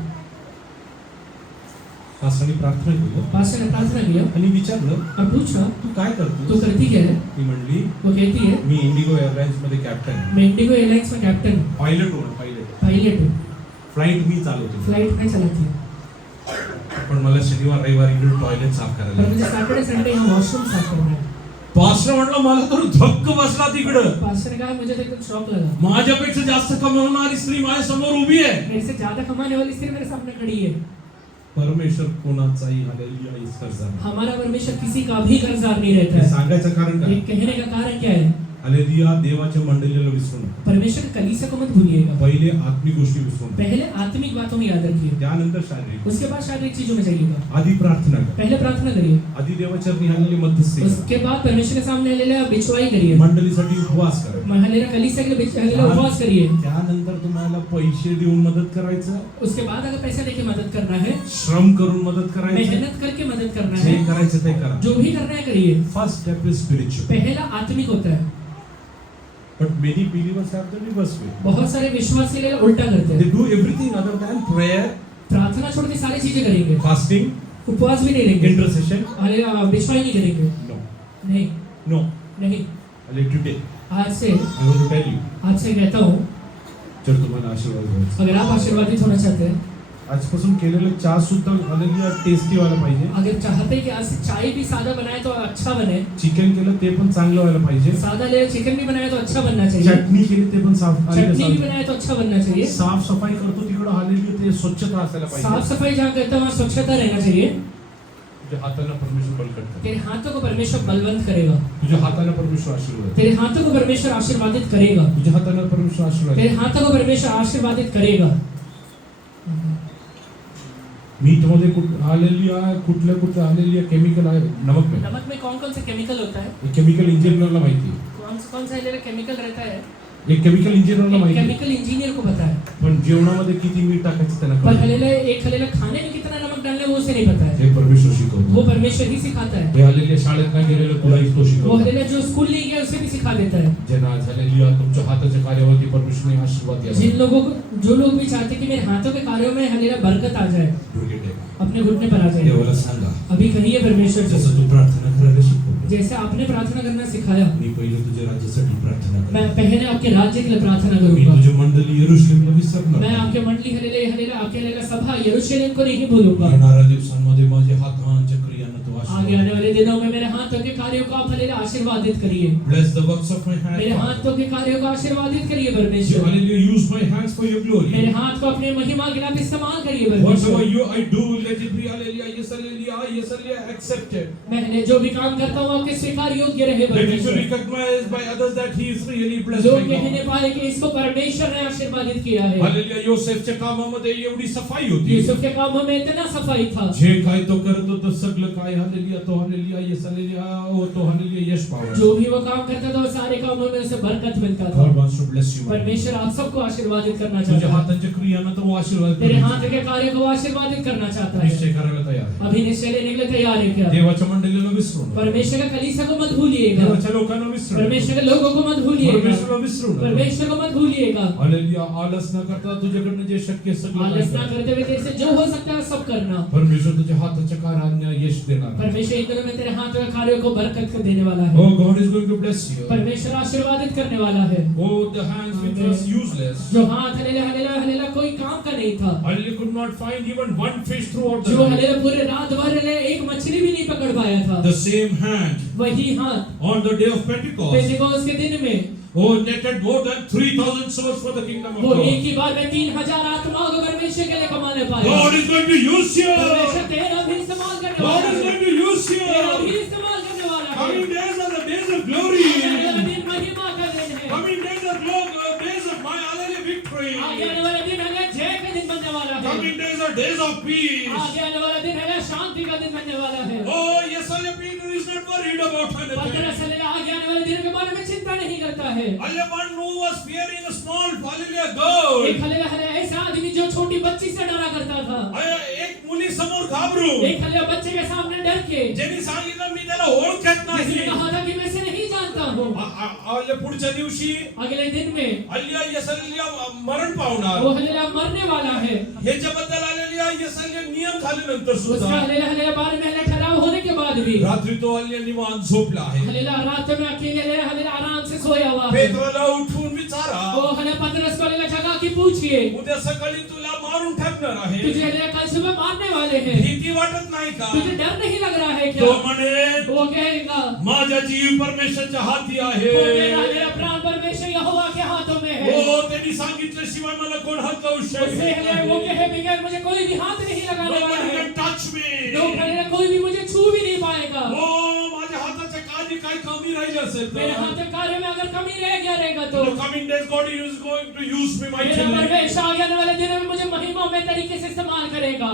पास्टरने प्रार्थना केली पास्टर ने प्रार्थना किया आणि विचारलं और पूछा तू काय तू करतो. करती क्या है? ती म्हणली वो कहती है मी इंडिगो एअरलाइन्स मध्ये कॅप्टन आहे. मैं इंडिगो एयरलाइंस में कैप्टन हूँ, पायलट पायलट हूँ, फ्लाइट मी चालवतो. फ्लाइट में चलाती हूँ। पण मला शनिवार रविवार इकडे टॉयलेट साफ करायला पर लागलं. मुझे सैटरडे संडे यहाँ वॉशरूम साफ करना है। पास्टर म्हटलं मला तर धक्क बसला तिकडं. पास्टर ने कहा मुझे तो एकदम शौक लगा। माझ्यापेक्षा जास्त कमावणारी स्त्री माझ्या समोर उभी आहे. मेरे से ज्यादा कमाने वाली स्त्री मेरे सामने खड़ी है। परमेश्वर कोणाचाही हालेलुया इस कर्जा नाही. हमारा परमेश्वर किसी का भी कर्जदार नहीं रहता हे है। सांगायचं कारण ये काय. कहने का कारण क्या है? हालेलुया. देवाच्या मंडळीला विसरू नका. परमेश्वर की कलीसिया को मत भूलिएगा. पहिले आत्मिक गोष्टी विसरू नका. पहले आत्मिक बातों में याद रखिए, त्यानंतर शारीरिक. उसके बाद शारीरिक चीजों में जाइएगा. आधी प्रार्थना करा. पहले प्रार्थना करिए, आधी देवाचरणी हालेलुया मध्यस्थी करा. उसके बाद परमेश्वर के सामने हालेलुया बिछवाई करिए, मंडळीसाठी उपवास करा. हालेलुया कलीसिया के लिए हालेलुया उपवास करिए. त्यानंतर तुम्हाला पैसे देऊन मदत करायचं, उसके बाद अगर पैसा देके मदद करना है, श्रम करून मदत करायचं, मेहनत करके मदद करना जे है, करायचं ते करा. जो भी करना है करिए. First step is spiritual. पहला आत्मिक होता है. But many believers have the reverse way. बहुत सारे विश्वासी लोग उल्टा करते दे हैं, do everything other than prayer, प्रार्थना छोड़ के सारी चीजें करेंगे, फास्टिंग, उपवास भी नहीं करेंगे, इंटरसेशन. हालेलुया बिछवाई नहीं करेंगे. नो नहीं नो. नहीं. टुडे आज से I want to tell you, आज से कहता हूँ, जर तुम्हाला आशीर्वाद घ्यायचा, अगर आप आशीर्वादित होना चाहते हैं, आजपासून केलेलं चहा सुद्धा हालेलुया टेस्टी व्हायला पाहिजे. अगर चाहते हैं कि आज से चाय भी सादा बनाए तो अच्छा बने, चिकन केलं ते पण चांगलं व्हायला पाहिजे. सादा ले चिकन भी बनाए तो अच्छा बनना चाहिए, चटणी केली ते पण साफ चटनी भी बनाए तो अच्छा बनना चाहिए, साफ सफाई करतो तिकडं हालेलुया ते स्वच्छता असायला साफ पाहिजे. सफाई जहाँ करता है वहाँ स्वच्छता रहना चाहिए. तुझ्या हाताला परमेश्वर बल करतो. तेरे हाथों को परमेश्वर बलवंत करेगा, तुझ्या हाताला परमेश्वर आशीर्वाद. तेरे हाथों को परमेश्वर आशीर्वादित करेगा, तुझ्या हाताला परमेश्वर आशीर्वाद. तेरे हाथों को परमेश्वर आशीर्वादित करेगा. मीट मध्ये हालेलुया कुठलं हालेलुया केमिकल आहे नमक में. नमक में कौन कौन सा केमिकल होता है, हे केमिकल इंजिनियरला माहिती आहे. कौन सा केमिकल रहता है, हे केमिकल इंजिनियरला माहिती आहे. केमिकल इंजीनियर को पता है, पण जेवणामध्ये किती मीठ टाकायचं त्याला पर कळत हलेले एक हलेला खाने में कितना नमक डालना है वो उसे नहीं पता है, हे परमेश्वर शिकवतो. वो परमेश्वर ही सिखाता है. हे हालेलुया शाळेत नाही गेलेलं तुलाही तो वो शिकवतो. हलेला जो स्कूल नहीं गया उसे भी सिखा देता है. ज्यांना हालेलुया तुमच्या हाताच्या कार्यावरती परमेश्वरने आशीर्वाद द्यावा. जिन लोगों को, जो लोग भी चाहते हैं कि मेरे हाथों के कार्यों में हलेला बरकत आ जाए, डोके टेका. अपने घुटने पर आ जाए. देवाला सांगा, अभी कहिए परमेश्वर से, जसं तू प्रार्थना करायला शिकवतो, जैसे आपने प्रार्थना करना सिखाया, मी पहिले तुझ्या राज्यासाठी प्रार्थना मैं करतो. पहले आपके राज्य के लिए प्रार्थना मी करूंगा. तुझे मंडली यरूशलेमला विसरणार मैं नाही. आपके मंडली हलेले हलेला आपके हलेला सभा यरूशलेम को नहीं भूलूंगा. येणाऱ्या दिवसांमध्ये माझे हातांच्या क्रियांना तू आगे आशीर्वाद. आने वाले दिनों में मेरे हाथों के कार्यों को आप हलेला आशीर्वादित करिए. Bless the works of my मेरे hands. हाथों के कार्यों को आशीर्वादित करिए You, परमेश्वर. hallelujah, use my hands for your glory. मेरे हाथ को अपने महिमा के लिए आप इस्तेमाल करिए Whatever परमेश्वर. I do, let it be hallelujah, yes, hallelujah, accepted. मैंने जो भी काम करता हूँ आपके स्वीकार योग्य रहे Let it be परमेश्वर. recognized by others that he is really blessed लोग by कहने God. पाए कि इसको परमेश्वर ने आशीर्वादित किया है. Hallelujah, योसेफच्या कामामध्ये एवढी सफाई होती. यूसुफ के कामों में इतना सफाई था. जे काय तो करत होता सगळं काय hallelujah, तो hallelujah, yes, hallelujah, ओ तो hallelujah, यश पावला. जो भी वो काम करता था वो सारे कामों में उसे बरकत मिलता था. God wants to bless you. परमेश्वर आप सबको आशीर्वादित करना तुझ्या चाहता है. हातांच्या क्रियांना तो आशीर्वाद तेरे करेल. हाथ के कार्य को आशीर्वादित करना चाहता है. निश्चय करायला तयार आहे. अभी निश्चय लेने के लिए तैयार है क्या? देवाच्या मंडळीला विसरू नका. परमेश्वर का कलीसिया को मत भूलिएगा. देवाच्या लोकांना विसरू नका. परमेश्वर के लोगों को मत भूलिएगा. परमेश्वराला विसरू नका. परमेश्वर को मत भूलिएगा. हालेलुया, आलस न करता तुझ्याकडनं जे शक्य आहे सगळं आलस ना कर. करते हुए तेरे से जो हो सकता है वो सब करना. परमेश्वर तुझ्या हाताच्या कार्यांना यश देणार आहे. परमेश्वर इन दिनों में तेरे हाथ के कार्यों को बरकत कर देने वाला Oh, है. God is going to bless you. परमेश्वर आशीर्वादित करने वाला है. Oh, the hands which was useless. जो हाथ हलेला हलेला हलेला कोई काम का नहीं था, Hallelujah, could not find even one fish throughout the जो night. हलेला पूरे रात भर हलेला एक मछली भी नहीं पकड़ पाया था, The same hand वही हाथ on the day of Pentecost. पेंटेकोस्त के दिन में Oh, netted more than 3,000 souls for the kingdom of वो God. एक ही बार में 3000 आत्माओं को परमेश्वर के लिए कमाने पाए. God is going to use you. परमेश्वर तेरा भी इस्तेमाल करने God वाला is है. going to use तेरा भी you. इस्तेमाल करने वाला है. Coming days are the days of आने glory. वाला दिन महिमा का दिन है. Coming days are days of my hallelujah victory. आगे आने वाला दिन है जय का दिन बनने वाला है. Coming days are days of peace. आगे आने वाला दिन है शांति का दिन बनने वाला है. Oh, yes, hallelujah, Peter is not worried about anything. पतरस हलेला आगे आने वाले दिन के बारे में चिंता नहीं करता है. Hallelujah, one who was fearing a small hallelujah girl. एक हलेला हलेला ऐसा आदमी जो छोटी बच्ची से डरा करता था. एक मुली समोर घाबरून एक हलेला बच्चे के सामने डर के ज्यांनी सांगितलं मी त्याला ओळखत नाही. जिसने कहा था कि मैं इसे नहीं जानता हूँ. हल्ल्या पुढच्या दिवशी अगले दिन में हल्ल्या यसल्या मरण पावणार. वो हलेला मरने वाला है. ह्याच्याबद्दल आलेल्या यसल्या नियम झाल्यानंतर उसका सुद्धा हलेला हलेला बारे में हलेला ठहराव होने के बाद भी रात्री तो हल्ल्या निवांत झोपला आहे. हलेला रात में अकेले हलेला हलेला आराम से सोया हुआ है. पेत्राला उठून विचारा, वो हलेला पतरस को हलेला जगा के पूछिए, उद्या सकाळी तुला मारून टाकणार आहे. तुझे हलेला कल सुबह मारने वाले हैं. भीती वाटत नाही का? तुझे डर नहीं लग रहा है तो क्या? म्हणे वो कहेगा माझा जीव परमेश्वरच्या हाती वो आहे. मेरा प्राण परमेश्वर यहोवा के हाथों में है. हो, त्यांनी सांगितल्याशिवाय मला कोण हात लावू उससे शकत हलेला वो नाही. कहे बगैर मुझे कोई भी हाथ नहीं लगाने वाला Nobody है. can touch me. लोग हलेला कोई भी मुझे छू भी नहीं पाएगा. हो, माझ्या हाताच्या कार्य काय कमी राहिलं असेल मेरे हाथ के कार्य में अगर कमी रह गया रहेगा तो the coming days God is going to use me मेरा mightily. परमेश्वर आगे आने वाले दिनों में मुझे महिमा में तरीके से इस्तेमाल करेगा।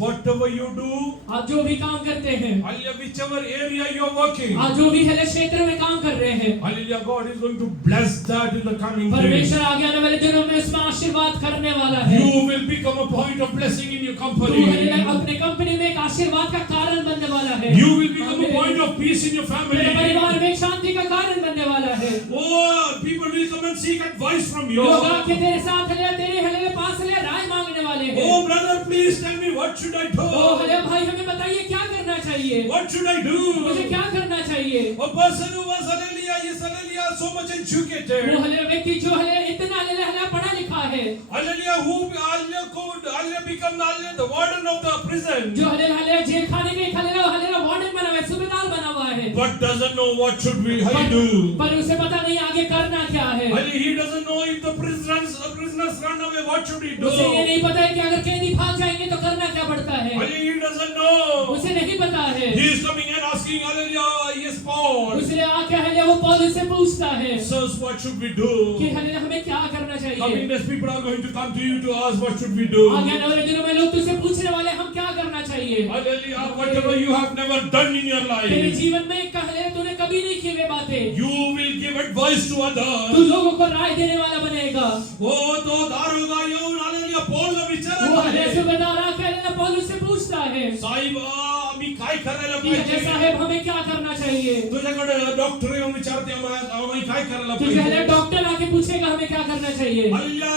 Whatever you do, आप जो भी काम करते हैं, hallelujah, whichever area you are working, आप जो भी है क्षेत्र में काम कर रहे हैं, hallelujah, God is going to bless that in the coming days. परमेश्वर आगे आने वाले दिनों में उसमें आशीर्वाद करने वाला है। You will become a point of blessing in your तू company. अपने कंपनी में एक आशीर्वाद का कारण बनने वाला है। You will become a point of peace in your family. तेरे परिवार में एक शांति का कारण बनने वाला है। Oh, people will come and seek advice from you. लोग आके तेरे साथ है, तेरे हले पास है राय मांगने वाले हैं। Oh, brother, please tell me what should I do? ओ हले भाई हमें बताइए क्या करना चाहिए? What should I do? मुझे क्या करना चाहिए? A person who was hallelujah, so much educated. वो हले व्यक्ति जो हले इतना हले पढ़ा लिखा है, Hallelujah, who hallelujah could hallelujah become hallelujah the warden of the prison. जो हले जेल खाने के हले वार्डन बना हुआ है, सूबेदार बना हुआ है, But doesn't know what should we do. पर उसे पता नहीं आगे करना क्या है। Hallelujah, he doesn't know if the prisoners run away, what should he do? उसे ये नहीं पता है कि अगर कैदी भाग जाएंगे तो करना क्या पड़ता है। Hallelujah, he doesn't know. उसे नहीं पता है। He is coming and asking hallelujah, yes Paul. उसने आके हले वो पौलुस से पूछता है Sirs, what should we do? कि हले हमें क्या करना चाहिए। Coming days, people are going to come to you to ask what should we do. आगे आने वाले दिनों में लोग तुझसे पूछने वाले हम क्या करना चाहिए। Hallelujah, whatever you have never done in your तेरे life, जीवन में कहले तूने कभी नहीं की वे बातें, you will give advice to Tu others. लोगों को राय देने वाला बनेगा। वो तो दारोगा येऊन hallelujah Paul वो विचारत हले आहे. सूबेदार आके हले पौलुस से पूछता है साहेब आम्ही काय करायला कि हले पाहिजे? साहेब हमें क्या करना चाहिए। तुझ्याकडे डॉक्टर येऊन विचारते आम्ही काय करायला तुझे हले पाहिजे? डॉक्टर आके पूछेगा हमें क्या करना चाहिए। hallelujah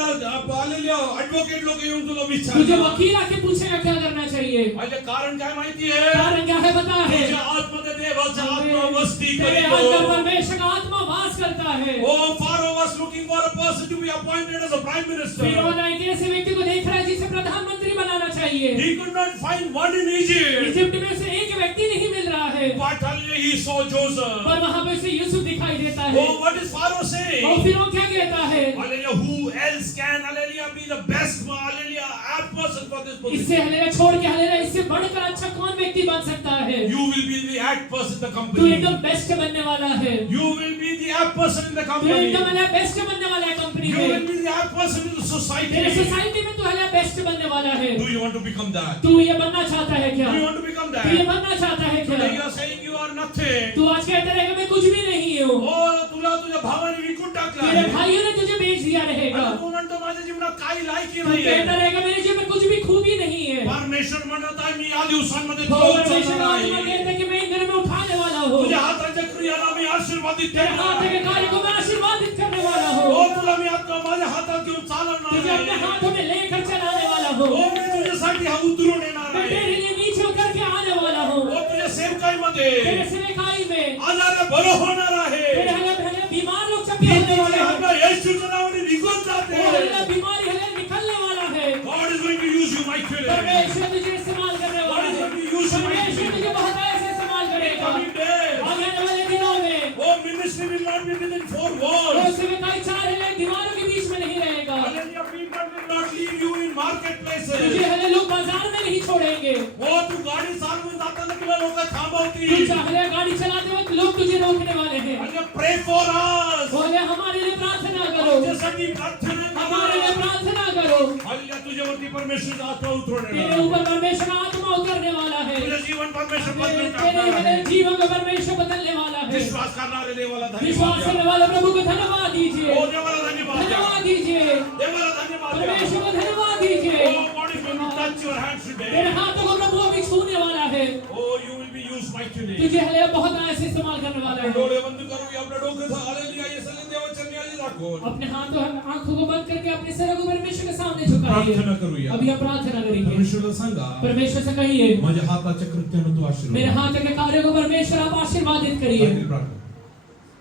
ऍडव्होकेट लोक येऊन तुला तुझे विचारतात. वकील आके पूछेगा क्या करना चाहिए। म्हणजे कारण काय माहिती आहे? कारण क्या है बता है। तुझ्या आतमध्ये देवाचा आत्मा वस्ती तेरे करीतो. अंदर परमेश्वर का आत्मा वास करता है। Oh, Pharaoh was looking for a person to be appointed as a prime minister. फिरौन एक ऐसे व्यक्ति को देख रहा है जिसे प्रधानमंत्री बनाना चाहिए। He could not find one in Egypt. Egypt में से एक व्यक्ति नहीं मिल रहा है, But hallelujah, he saw Joseph. पर वहां पे उसे यूसुफ दिखाई देता है। Oh, what is Pharaoh और saying? फिरौन क्या कहता है, Hallelujah, who else can hallelujah be the best hallelujah apt person for this इससे position? हलेला छोड़ के हलेला इससे बढ़कर अच्छा कौन व्यक्ति बन सकता है। You will be the apt person in the तू company. एकदम बेस्ट बनने वाला है। You will be the apt person in the तू company. एकदम हलेला बेस्ट बनने वाला है कंपनी You will में। be the apt person in the तेरे society. सोसाइटी में तू हलेला बेस्ट बनने वाला है। Do you want to become that? तू ये बनना चाहता है क्या? Do you want to become तू ये that? बनना चाहता है Today you क्या? are saying you are nothing. तू आज कहता रहेगा मैं कुछ भी नहीं हूँ। Oh, तुला तुझ्या भावाने विकून टाकला तेरे आहे. भाइयों ने तुझे बेच दिया रहेगा। आणि तू म्हणतो माझ्या जीवनात काही लायकी तू नाहीये. कहता रहेगा मेरे जीवन में कुछ भी खूबी नहीं है। परमेश्वर म्हणत आहे मी या दिवसांमध्ये तो तुला परमेश्वर उचलणार आत्मा आहे. कहता है कि मैं इन दिनों में उठाने वाला हूँ। तुझ्या हाताच्या क्रियाला मी आशीर्वादित तेरे करणार हाथ के आहे. कार्य को मैं आशीर्वादित करने वाला हो हूँ। तुला मी आता माझ्या हातात घेऊन चालवणार तुझे अपने आहे. हाथों में लेकर चलाने वाला हूँ। हो मी तुझ्यासाठी हा उतरून येणार मैं आहे. तेरे लिए नीचे उतर के आने वाला हूँ। हो तुझ्या सेवकाईमध्ये तेरे सेवकाई में आजारे बरं होणार आहे. तेरे हले बीमार लोग चंगे होने वाले हैं। तुझ्या येशूच्या नावाने निघून जाते. वो हले बीमारी हले निकलने वाला है। God is going to use you mightily. परमेश्वर तुझे इस्तेमाल करने वाला God is है। going to use you परमेश्वर mightily. तुझे बहुत ऐसे इस्तेमाल करेगा। Coming days. आगे आने वाले दिनों में Oh, ministry will not be within four वो walls. सेवकाई चार हले दीवारों के बीच में नहीं रहेगा। Hallelujah, people will not leave you in marketplaces. तुझे हले लोग बाजार में नहीं छोड़ेंगे। हो तू गाडी चालवून जाताना तुला लोक तू थांबवतील. चाहले गाड़ी चलाते वक्त लोग तुझे रोकने वाले हैं। Hallelujah, pray for us. बोले हमारे लिए प्रार्थना करो, आमच्यासाठी प्रार्थना हमारे लिए करा. प्रार्थना करो। हल्ल्या तुझ्यावरती परमेश्वराचा आत्मा उतरवणार तेरे आहे. ऊपर परमेश्वर का आत्मा उतरने वाला है। तुझं जीवन परमेश्वर बदलून तेरे टाकणार आहे. जीवन को परमेश्वर बदलने वाला है। विश्वास करणारे देवाला विश्वास धन्यवाद करने द्या. वाले प्रभु को धन्यवाद दीजिए, हो देवाला धन्यवाद द्या. धन्यवाद दीजिए, देवाला धन्यवाद द्या. परमेश्वर को धन्यवाद दीजिए। Oh, God is going to touch your hands तेरे today. हाथों को प्रभु अभी छूने वाला है। Oh, you will be used mightily. तुझे हले बहुत ऐसे इस्तेमाल करने वाला आपले है। डोळे बंद करूया. आपल्या डोक्याचं हालेलुया येसले देवाच्या न्यायाला दाखवून अपने हाथों आंखों को बंद करके अपने सर को परमेश्वर के सामने झुकाइए। प्रार्थना करूया. अभी हम प्रार्थना करेंगे। परमेश्वराला सांगा परमेश्वर से कहिए माझ्या हाताच्या कृत्यानं तू आशीर्वाद मेरे दे. हाथ के कार्य को परमेश्वर आप आशीर्वादित करिए। आखिरी प्रार्थना.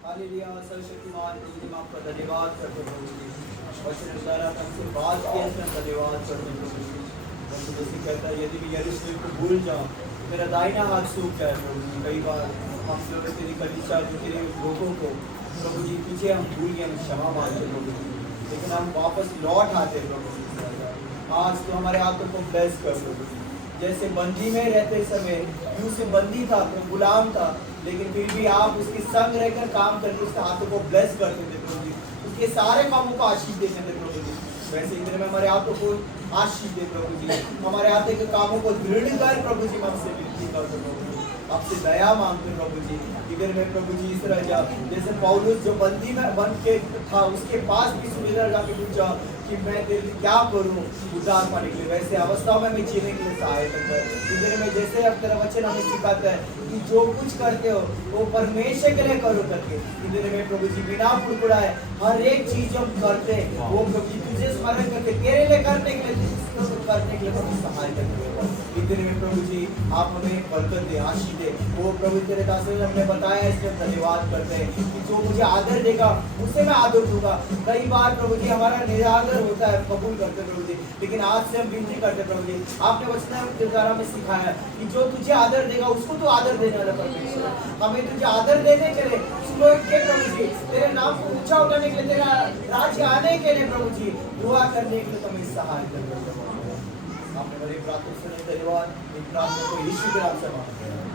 हालेलुया सर्वशक्तिमान प्रभु जी, हम आपका धन्यवाद करते हैं प्रभु जी। वचन द्वारा हमसे बात किए हैं, धन्यवाद करते हैं प्रभु जी। प्रभु जैसे कहता है यदि मैं यरूशलेम को भूल जाऊं तो मेरा दाहिना हाथ सूख जाए प्रभु जी। कई बार हम लोग तेरी कलीसिया जो तेरे लोगों को प्रभु जी पीछे हम भूल गए, हम क्षमा मांगते प्रभु जी, लेकिन हम वापस लौट आते प्रभु जी। आज तो हमारे हाथों को ब्लेस कर प्रभु जी। जैसे बंदी में रहते समय यूसुफ बंदी था, गुलाम था, लेकिन फिर भी आप उसके संग रहकर काम करके उसके हाथों को ब्लेस करते थे प्रभु जी, उसके सारे कामों को आशीष देते थे प्रभु जी। वैसे इधर में हमारे हाथों को आशीष दे प्रभु जी, हमारे हाथ के कामों को दृढ़ कर प्रभु जी, हमसे विनती करते प्रभु जी, आपसे दया मांगते प्रभु जी। इधर में प्रभु जी इस तरह जैसे पौलुस जो बंदी में बन के था, उसके पास भी सुबेदार जाके पूछा कि मैं तेरे लिए क्या करूं उद्धार पाने के लिए, वैसे अवस्था में मैं जीने के लिए सहायता कर। इधर में जैसे अब तेरा वचन हमें सिखाता है कि जो कुछ करते हो वो परमेश्वर के लिए करो करके, इधर में प्रभु जी बिना फुड़फुड़ाए हर एक चीज हम करते वो प्रभु जी तुझे स्मरण करके तेरे लिए करने के लिए प्रभु सहायता करेगा। इधर में प्रभु जी आप हमें बरकत दे, आशीष दे। वो प्रभु तेरे दास ने हमने बताया, इसलिए धन्यवाद करते हैं कि जो मुझे आदर देगा उसे मैं आदर दूंगा। कई बार प्रभु जी हमारा निरादर होता है, कबूल करते प्रभु जी, लेकिन आज से हम विनती करते प्रभु जी, आपने वचन के द्वारा में सिखाया कि जो तुझे आदर देगा उसको तो आदर देने वाला परमेश्वर है। हमें तुझे आदर देने के लिए सुनो के प्रभु जी, तेरे नाम को ऊंचा उठाने के लिए, तेरा राज्य आने के लिए प्रभु जी दुआ करने के लिए तुम्हें सहायता करते। आपने बड़ी प्रार्थना सुनी, धन्यवाद। इन प्रार्थना को यीशु के नाम से मांगते हैं।